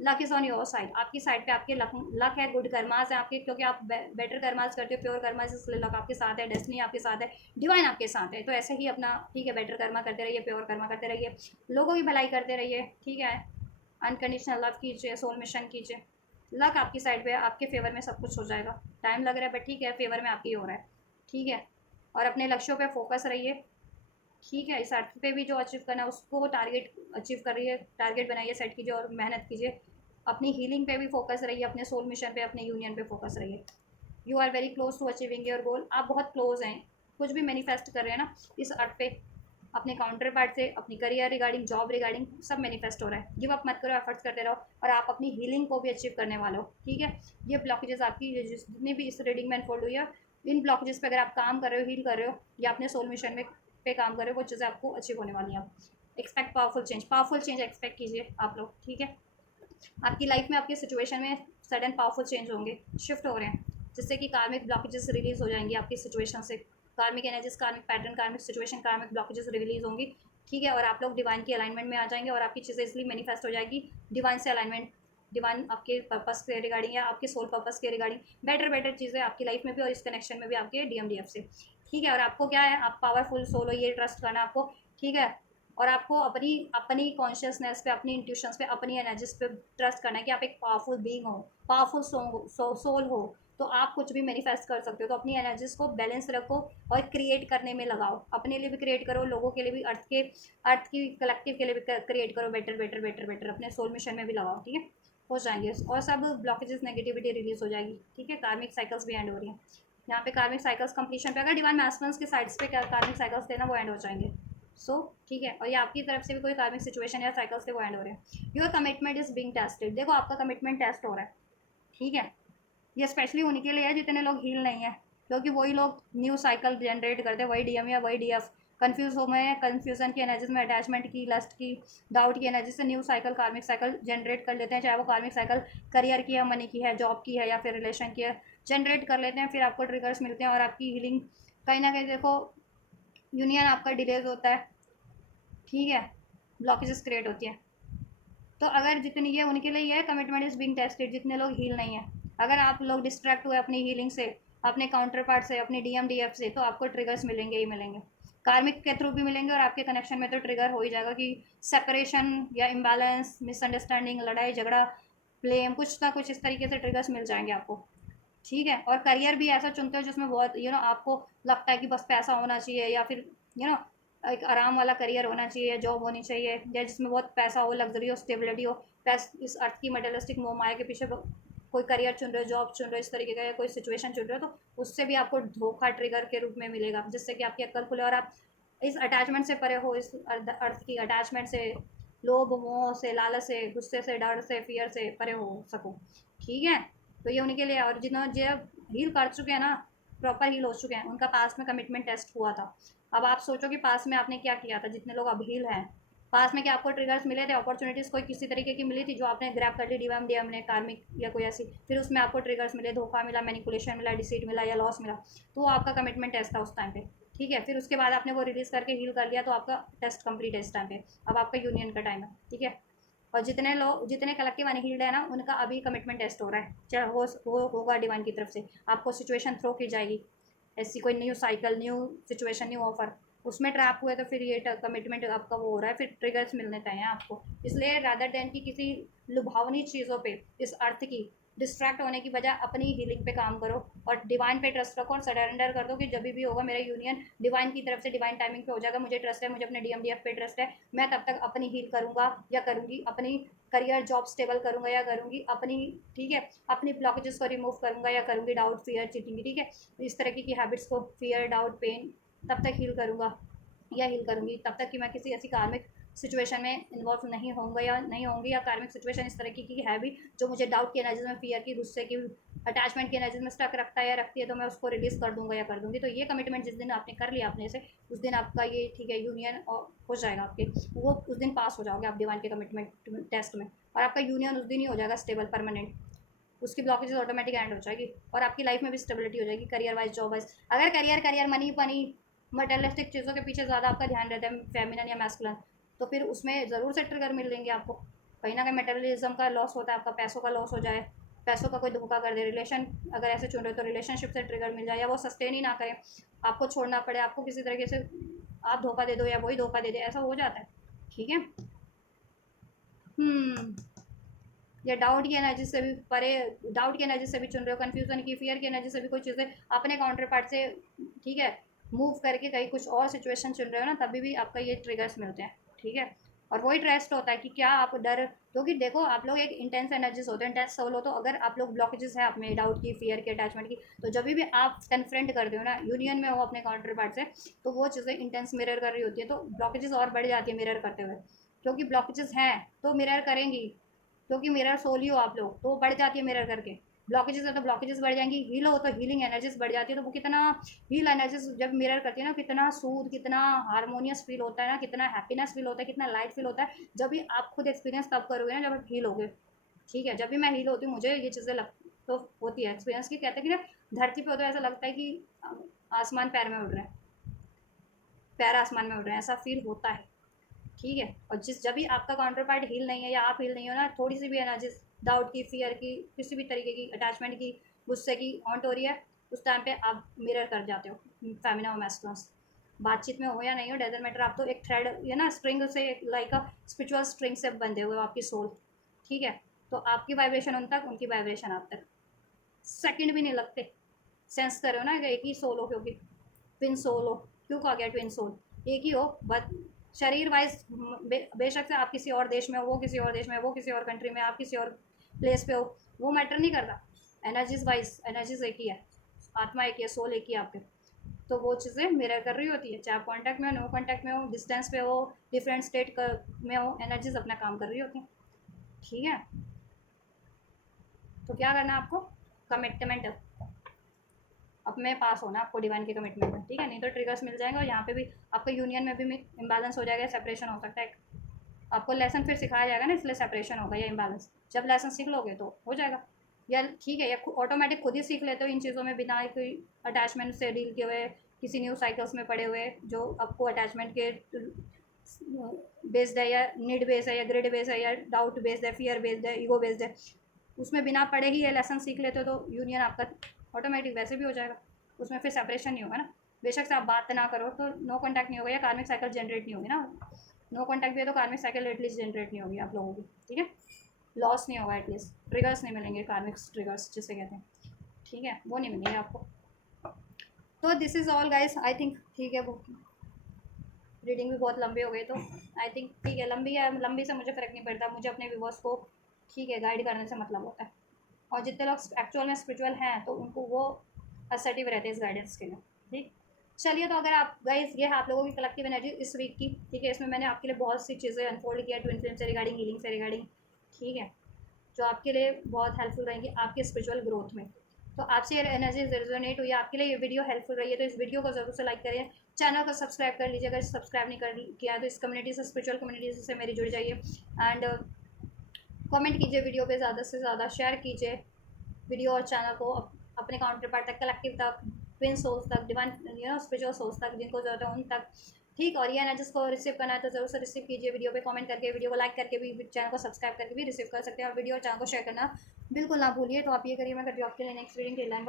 luck is on your side, आपकी साइड पे आपके लक है, गुड कर्मास है आपके, क्योंकि आप बेटर कर्मास करते हो, प्योर कर्मास, इसलिए लक आपके साथ है, डेस्टिनी आपके साथ है, डिवाइन आपके साथ है। तो ऐसे ही अपना ठीक है बेटर कर्मा करते रहिए, प्योर कर्मा करते रहिए, लोगों की भलाई करते रहिए। ठीक है, अनकंडीशनल लव कीजिए, सोल मिशन कीजिए, लक आपकी साइड पे, आपके फेवर में सब कुछ हो जाएगा। टाइम लग रहा है बट ठीक है, फेवर में आपकी हो रहा है। ठीक है, और अपने लक्ष्यों पे फोकस रहिए। ठीक है, इस अर्थ पे भी जो अचीव करना है उसको टारगेट अचीव करिए, टारगेट बनाइए, सेट कीजिए और मेहनत कीजिए। अपनी हीलिंग पे भी फोकस रहिए, अपने सोल मिशन पे, अपने यूनियन पे फोकस रहिए। You are very close to achieving your goal, आप बहुत क्लोज हैं, कुछ भी मैनिफेस्ट कर रहे हैं ना इस अर्थ पे, अपने काउंटर पार्ट से, अपनी करियर रिगार्डिंग, जॉब रिगार्डिंग, सब मैनिफेस्ट हो रहा है। गिव अप मत करो, एफर्ट्स करते रहो, और आप अपनी हीलिंग को भी अचीव करने वाले हो। ठीक है, ये ब्लॉकेजेस आपकी जितनी भी इस रीडिंग में अनफोल्ड हुई है, इन ब्लॉकेजेस पे अगर आप काम कर रहे हो, हील कर रहे हो, या अपने सोल मिशन में पे काम कर रहे हो, वो चीज़ें आपको अचीव होने वाली हैं। एक्सपेक्ट पावरफुल चेंज एक्सपेक्ट कीजिए आप लोग। ठीक है, आपकी लाइफ में, आपकी सिचुएशन में सडन पावरफुल चेंज होंगे, शिफ्ट हो रहे हैं, जिससे कि कार्मिक ब्लॉकेजेस रिलीज हो जाएंगी आपकी सिचुएशन से, कार्मिक एनर्जीज, कार्मिक पैटर्न, कार्मिक सिचुएशन, कार्मिक ब्लॉकेजेस रिलीज होंगी। ठीक है, और आप लोग डिवाइन की अलाइनमेंट में आ जाएंगे, और आपकी चीज़ें इसलिए मैनिफेस्ट हो जाएगी डिवाइन से अलाइनमेंट, डिवाइन आपके पर्पस के रिगार्डिंग या आपके सोल पर्पस के रिगार्डिंग बेटर चीज़ें आपकी लाइफ में भी, और इस कनेक्शन में भी आपके डीएमडीएफ से। ठीक है, और आपको क्या है, आप पावरफुल सोल हो, ये ट्रस्ट करना आपको। ठीक है, और आपको अपनी अपनी कॉन्शियसनेस पे, अपनी इंट्यूशंस पे, अपनी एनर्जीज पे ट्रस्ट करना है कि आप एक पावरफुल बीइंग हो, पावरफुल सोल हो, तो आप कुछ भी मैनिफेस्ट कर सकते हो। तो अपनी एनर्जीज को बैलेंस रखो और क्रिएट करने में लगाओ, अपने लिए भी क्रिएट करो, लोगों के लिए भी, अर्थ की कलेक्टिव के लिए भी क्रिएट करो, बेटर अपने सोल मिशन में भी लगाओ। ठीक है, हो जाएंगे, और सब ब्लॉकेजेस नेगेटिविटी रिलीज हो जाएगी। ठीक है, कार्मिक साइकिल्स भी एंड हो रही हैं। यहाँ पे कार्मिक साइकिल्स कंप्लीशन पे, अगर डिवाइन मैस्कुलिन्स के साइड्स पे क्या कार्मिक साइकिल्स थे ना, वो एंड हो जाएंगे। सो ठीक है, और ये आपकी तरफ से भी कोई कार्मिक सिचुएशन या साइकिल्स थे वो एंड हो रहे हैं। Your commitment is being tested, देखो आपका कमिटमेंट टेस्ट हो रहा है, ठीक है। ये स्पेशली उन्हीं के लिए है जितने लोग हील नहीं है, क्योंकि वही लोग न्यू साइकिल जनरेट करते हैं, वही डीएम या वही डीएफ कंफ्यूज हो में, कंफ्यूजन की एनर्जीज में, अटैचमेंट की, लस्ट की, डाउट की एनर्जी से न्यू साइकिल कार्मिक साइकिल जनरेट कर लेते हैं, चाहे वो कार्मिक साइकिल करियर की है, मनी की है, जॉब की है, या फिर रिलेशन की है, जनरेट कर लेते हैं। फिर आपको ट्रिगर्स मिलते हैं और आपकी हीलिंग कहीं ना कहीं देखो यूनियन आपका डिलेज होता है, ठीक है, ब्लॉकेजेस क्रिएट होती है। तो अगर जितनी ये उनके लिए है कमिटमेंट इज बीइंग टेस्टेड, जितने लोग हील नहीं है, अगर आप लोग डिस्ट्रैक्ट हुए अपनी हीलिंग से, अपने काउंटर पार्ट से, अपनी डीएमडीएफ से, तो आपको ट्रिगर्स मिलेंगे ही मिलेंगे, कार्मिक के थ्रू भी मिलेंगे, और आपके कनेक्शन में तो ट्रिगर हो ही जाएगा कि सेपरेशन या इम्बैलेंस, मिसअंडरस्टैंडिंग, लड़ाई झगड़ा, ब्लेम, कुछ ना कुछ इस तरीके से ट्रिगर्स मिल जाएंगे आपको, ठीक है। और करियर भी ऐसा चुनते हो जिसमें बहुत आपको लगता है कि बस पैसा होना चाहिए, या फिर एक आराम वाला करियर होना चाहिए, जॉब होनी चाहिए, या जिसमें बहुत पैसा हो, लग्जरी हो, स्टेबिलिटी हो। इस अर्थ की मटेरियलिस्टिक मोह माया के पीछे कोई करियर चुन रहे हो, जॉब चुन रहे हो, इस तरीके का या कोई सिचुएशन चुन रहे हो, तो उससे भी आपको धोखा ट्रिगर के रूप में मिलेगा, जिससे कि आपकी अक्ल खुले और आप इस अटैचमेंट से परे हो, इस अर्थ की अटैचमेंट से, लोभ मोह से, लालच से, गुस्से से, डर से, फियर से परे हो सको, ठीक है। तो ये उन्हीं के लिए, और जिन्होंने जो हील कर चुके हैं ना, प्रॉपर हील हो चुके हैं, उनका पास्ट में कमिटमेंट टेस्ट हुआ था। अब आप सोचो कि पास में आपने क्या किया था, जितने लोग अब हील हैं, पास में क्या आपको ट्रिगर्स मिले थे, अपॉर्चुनिटीज़ कोई किसी तरीके की मिली थी जो आपने ग्रैब कर ली, डीएम डीएम ने, कार्मिक या कोई ऐसी, फिर उसमें आपको ट्रिगर्स मिले, धोखा मिला, मैनिपुलेशन मिला, डिसीट मिला, या लॉस मिला, तो वो आपका कमिटमेंट टेस्ट था उस टाइम पे, ठीक है। फिर उसके बाद आपने वो रिलीज़ करके हील कर लिया, तो आपका टेस्ट कंप्लीट है इस टाइम पे, अब आपका यूनियन का टाइम है, ठीक है। और जितने लोग, जितने कलेक्टिव अनहील्ड है ना, उनका अभी कमिटमेंट टेस्ट हो रहा है, चाहे वो होगा डिवाइन की तरफ से, आपको सिचुएशन थ्रो की जाएगी, ऐसी कोई new cycle, new situation, new offer, उसमें ट्रैप हुए तो फिर ये कमिटमेंट आपका वो हो रहा है, फिर ट्रिगर्स मिलने चाहिए आपको। इसलिए रादर देन की किसी लुभावनी चीज़ों पे, इस अर्थ की डिस्ट्रैक्ट होने की बजाय अपनी हीलिंग पे काम करो, और डिवाइन पे ट्रस्ट रखो, और सरेंडर कर दो कि जब भी होगा मेरा यूनियन डिवाइन की तरफ से डिवाइन टाइमिंग पे हो जाएगा, मुझे ट्रस्ट है, मुझे अपने डीएमडीएफ पे ट्रस्ट है, मैं तब तक अपनी हील करूँगा या करूँगी, अपनी करियर जॉब स्टेबल करूँगा या करूँगी अपनी, ठीक है, अपनी ब्लॉकेजेस को रिमूव करूँगा या करूँगी, डाउट, फियर, चीटिंग, ठीक है, इस तरह की हैबिट्स को, फियर, डाउट, पेन, तब तक हील करूँगा या हील करूँगी, तब तक कि मैं किसी ऐसी कार्मिक सिचुएशन में इन्वॉल्व नहीं होऊंगा या नहीं होंगी, या कार्मिक सिचुएशन इस तरह की है भी जो मुझे डाउट की एनर्जीज में, फियर की, गुस्से की, अटैचमेंट की एनर्जीज में स्टक रखता है या रखती है, तो मैं उसको रिलीज़ कर दूंगा या कर दूंगी। तो ये कमिटमेंट जिस दिन आपने कर लिया अपने से, उस दिन आपका ये, ठीक है, यूनियन हो जाएगा आपके, वो उस दिन पास हो जाओगे आप डिवाइन के कमिटमेंट टेस्ट में, और आपका यूनियन उस दिन ही हो जाएगा स्टेबल, परमानेंट, उसकी ब्लॉकेजेस ऑटोमेटिक एंड हो जाएगी, और आपकी लाइफ में भी स्टेबिलिटी हो जाएगी, करियर वाइज, जॉब वाइज। अगर करियर मनी पनी, मटेरियलिस्टिक चीज़ों के पीछे ज़्यादा आपका ध्यान रहता है, फेमिनन या मैस्कुलिन, तो फिर उसमें ज़रूर से ट्रिगर मिल लेंगे आपको, कहीं ना कहीं मटेरियलिज्म का लॉस होता है, आपका पैसों का लॉस हो जाए, पैसों का कोई धोखा कर दे, रिलेशन अगर ऐसे चुन रहे हो तो रिलेशनशिप से ट्रिगर मिल जाए, या वो सस्टेन ही ना करे, आपको छोड़ना पड़े, आपको किसी तरीके से आप धोखा दे दो या वही धोखा दे दे, ऐसा हो जाता है, ठीक है। या डाउट की एनर्जी से भी परे, डाउट की एनर्जी से भी चुन रहे हो, कन्फ्यूजन की, फियर की एनर्जी से भी कोई चीज़ें अपने काउंटर पार्ट से, ठीक है, मूव करके कहीं कुछ और सिचुएशन चुन रहे हो ना, तभी भी आपका ये ट्रिगर्स मिलते हैं, ठीक है। और वही ट्रस्ट होता है कि क्या आप डर, क्योंकि देखो आप लोग एक इंटेंस एनर्जीज होते हैं, इंटेंस सोल हो, तो अगर आप लोग ब्लॉकेजेस है अपने डाउट की, फियर की, अटैचमेंट की, तो जब भी आप कन्फ्रंट करते हो ना, यूनियन में हो अपने काउंटर पार्ट से, तो वो चीज़ें इंटेंस मिरर कर रही होती है, तो ब्लॉकेजेस और बढ़ जाती है मिरर करते हुए, क्योंकि ब्लॉकेजेस हैं तो मिरर करेंगी, क्योंकि मिरर सोल ही हो आप लोग, तो बढ़ जाती है मिरर करके, ब्लॉकेजेस है तो ब्लॉकेजेस बढ़ जाएंगी, हील हो तो हीलिंग एनर्जीज बढ़ जाती है, तो वो कितना हील एनर्जीज जब मिरर करती है ना, कितना सूद, कितना हारमोनियस फील होता है ना, कितना हैप्पीनेस फील होता है, कितना लाइट फील होता है, जब भी आप खुद एक्सपीरियंस तब करोगे ना जब आप हील होगे, ठीक है। जब भी मैं हील होती हूँ मुझे ये चीज़ें लग तो होती है एक्सपीरियंस की, कहते हैं कि ना धरती पे हो तो ऐसा लगता है कि आसमान पैर में उड़ रहे हैं, पैर आसमान में उड़ रहे हैं, ऐसा फील होता है, ठीक है। और जब भी आपका काउंटर पार्ट हील नहीं है या आप हील नहीं हो ना, थोड़ी सी भी एनर्जी डाउट की, फियर की, किसी भी तरीके की, अटैचमेंट की, गुस्से की हॉन्ट हो रही है, उस टाइम पे आप मिरर कर जाते हो फेमिना और मैस्कुलिन, बातचीत में हो या नहीं हो, डजंट मैटर, आप तो एक थ्रेड ये ना स्ट्रिंग से, लाइक अ स्पिरिचुअल स्ट्रिंग से बंधे हुए हो आपकी सोल, ठीक है। तो आपकी वाइब्रेशन उन तक, उनकी वाइब्रेशन आप तक सेकंड भी नहीं लगते, सेंस करो ना कि एक ही सोल हो, क्योंकि ट्विन सोल हो, क्यों कहा गया ट्विन सोल, एक ही हो, बट शरीर वाइज बेशक से आप किसी और देश में हो, वो किसी और देश में, वो किसी और कंट्री में, आप किसी और प्लेस पे हो, वो मैटर नहीं करता, एनर्जीज वाइज एनर्जीज एक ही है, आत्मा एक ही है, सोल एक ही है आपके। तो वो चीज़ें मिरर कर रही होती है, चाहे आप कॉन्टैक्ट में हो, नो कॉन्टैक्ट में हो, डिस्टेंस पे हो, डिफरेंट स्टेट में हो, एनर्जीज अपना काम कर रही होती हैं। ठीक है, तो क्या करना है आपको, कमिटमेंट अपने पास होना आपको डिवाइन के कमिटमेंट में। ठीक है, नहीं तो ट्रिगर्स मिल जाएंगे और यहाँ पे भी आपका यूनियन में भी इम्बैलेंस हो जाएगा, सेपरेशन हो सकता है। आपको लेसन फिर सिखाया जाएगा ना, इसलिए सेपरेशन होगा या इम्बैलेंस। जब लेसन सीख लोगे तो हो जाएगा, या ठीक है, या ऑटोमेटिक खुद ही सीख लेते हो इन चीज़ों में बिना कोई अटैचमेंट से डील किए हुए, किसी न्यू साइकिल्स में पड़े हुए जो आपको अटैचमेंट के बेस्ड है, या नीड बेस्ड है, या ग्रिड बेस्ड है, या डाउट बेस्ड है, फियर बेस्ड है, ईगो बेस्ड है, उसमें बिना पढ़े ही ये लेसन सीख लेते हो तो यूनियन आपका ऑटोमेटिक वैसे भी हो जाएगा। उसमें फिर सेपरेशन नहीं होगा ना। बेशक से आप बात ना करो तो नो कॉन्टैक्ट नहीं होगा, या कार्मिक साइकिल जनरेट नहीं होगी ना। नो कॉन्टैक्ट भी है तो कार्मिक साइकिल एटलीस्ट जनरेट नहीं होगी आप लोगों की। ठीक है, लॉस नहीं होगा, एटलीस्ट ट्रिगर्स नहीं मिलेंगे, कार्मिक ट्रिगर्स जिसे कहते हैं। ठीक है, वो नहीं मिलेंगे आपको। तो this is all guys, I think ठीक है। वो रीडिंग भी बहुत लंबी हो गई, तो आई थिंक ठीक है, लंबी है, लंबी से मुझे फ़र्क नहीं पड़ता, मुझे अपने व्यूवर्स को ठीक है गाइड करने से मतलब होता है। और जितने लोग एक्चुअल में स्पिरिचुअल हैं तो उनको वो असर्टिव रहते हैं इस गाइडेंस के लिए। ठीक, चलिए, तो अगर आप गाइस, ये है आप लोगों की कलेक्टिव एनर्जी इस वीक की। ठीक है, इसमें मैंने आपके लिए बहुत सी चीज़ें अनफोल्ड किया, ट्विन फ्लेम से रिगार्डिंग, हीलिंग से रिगार्डिंग। ठीक है, जो आपके लिए बहुत हेल्पफुल रहेंगी आपके स्पिरिचुअल ग्रोथ में। तो आपसे ये एनर्जी रेजोनेट हुई, आपके लिए ये वीडियो हेल्पफुल रही है, तो इस वीडियो को ज़रूर से लाइक करिए, चैनल को सब्सक्राइब कर लीजिए अगर सब्सक्राइब नहीं कर किया तो इस कम्युनिटी से, स्पिरिचुअल कम्युनिटी से मेरी जुड़ जाइए। एंड कमेंट कीजिए वीडियो पे, ज़्यादा से ज़्यादा शेयर कीजिए वीडियो और चैनल को अपने काउंटर पार्ट तक, कलेक्टिव तक, ट्विन सोल्स तक, डिवाइन स्पिरिचुअल सोल्स तक, जिनको ज़रूरत है उन तक। ठीक, और ये एनर्जीज को रिसीव करना है तो ज़रूर से रिसीव कीजिए, वीडियो पे कमेंट करके, वीडियो को लाइक करके भी, चैनल को सब्सक्राइब करके भी रिसीव कर सकते हैं, और वीडियो और चैनल को शेयर करना बिल्कुल ना भूलिए। तो आप ये करिए, मैं करती हूँ आपके लिए नेक्स्ट रीडिंग की लाइन।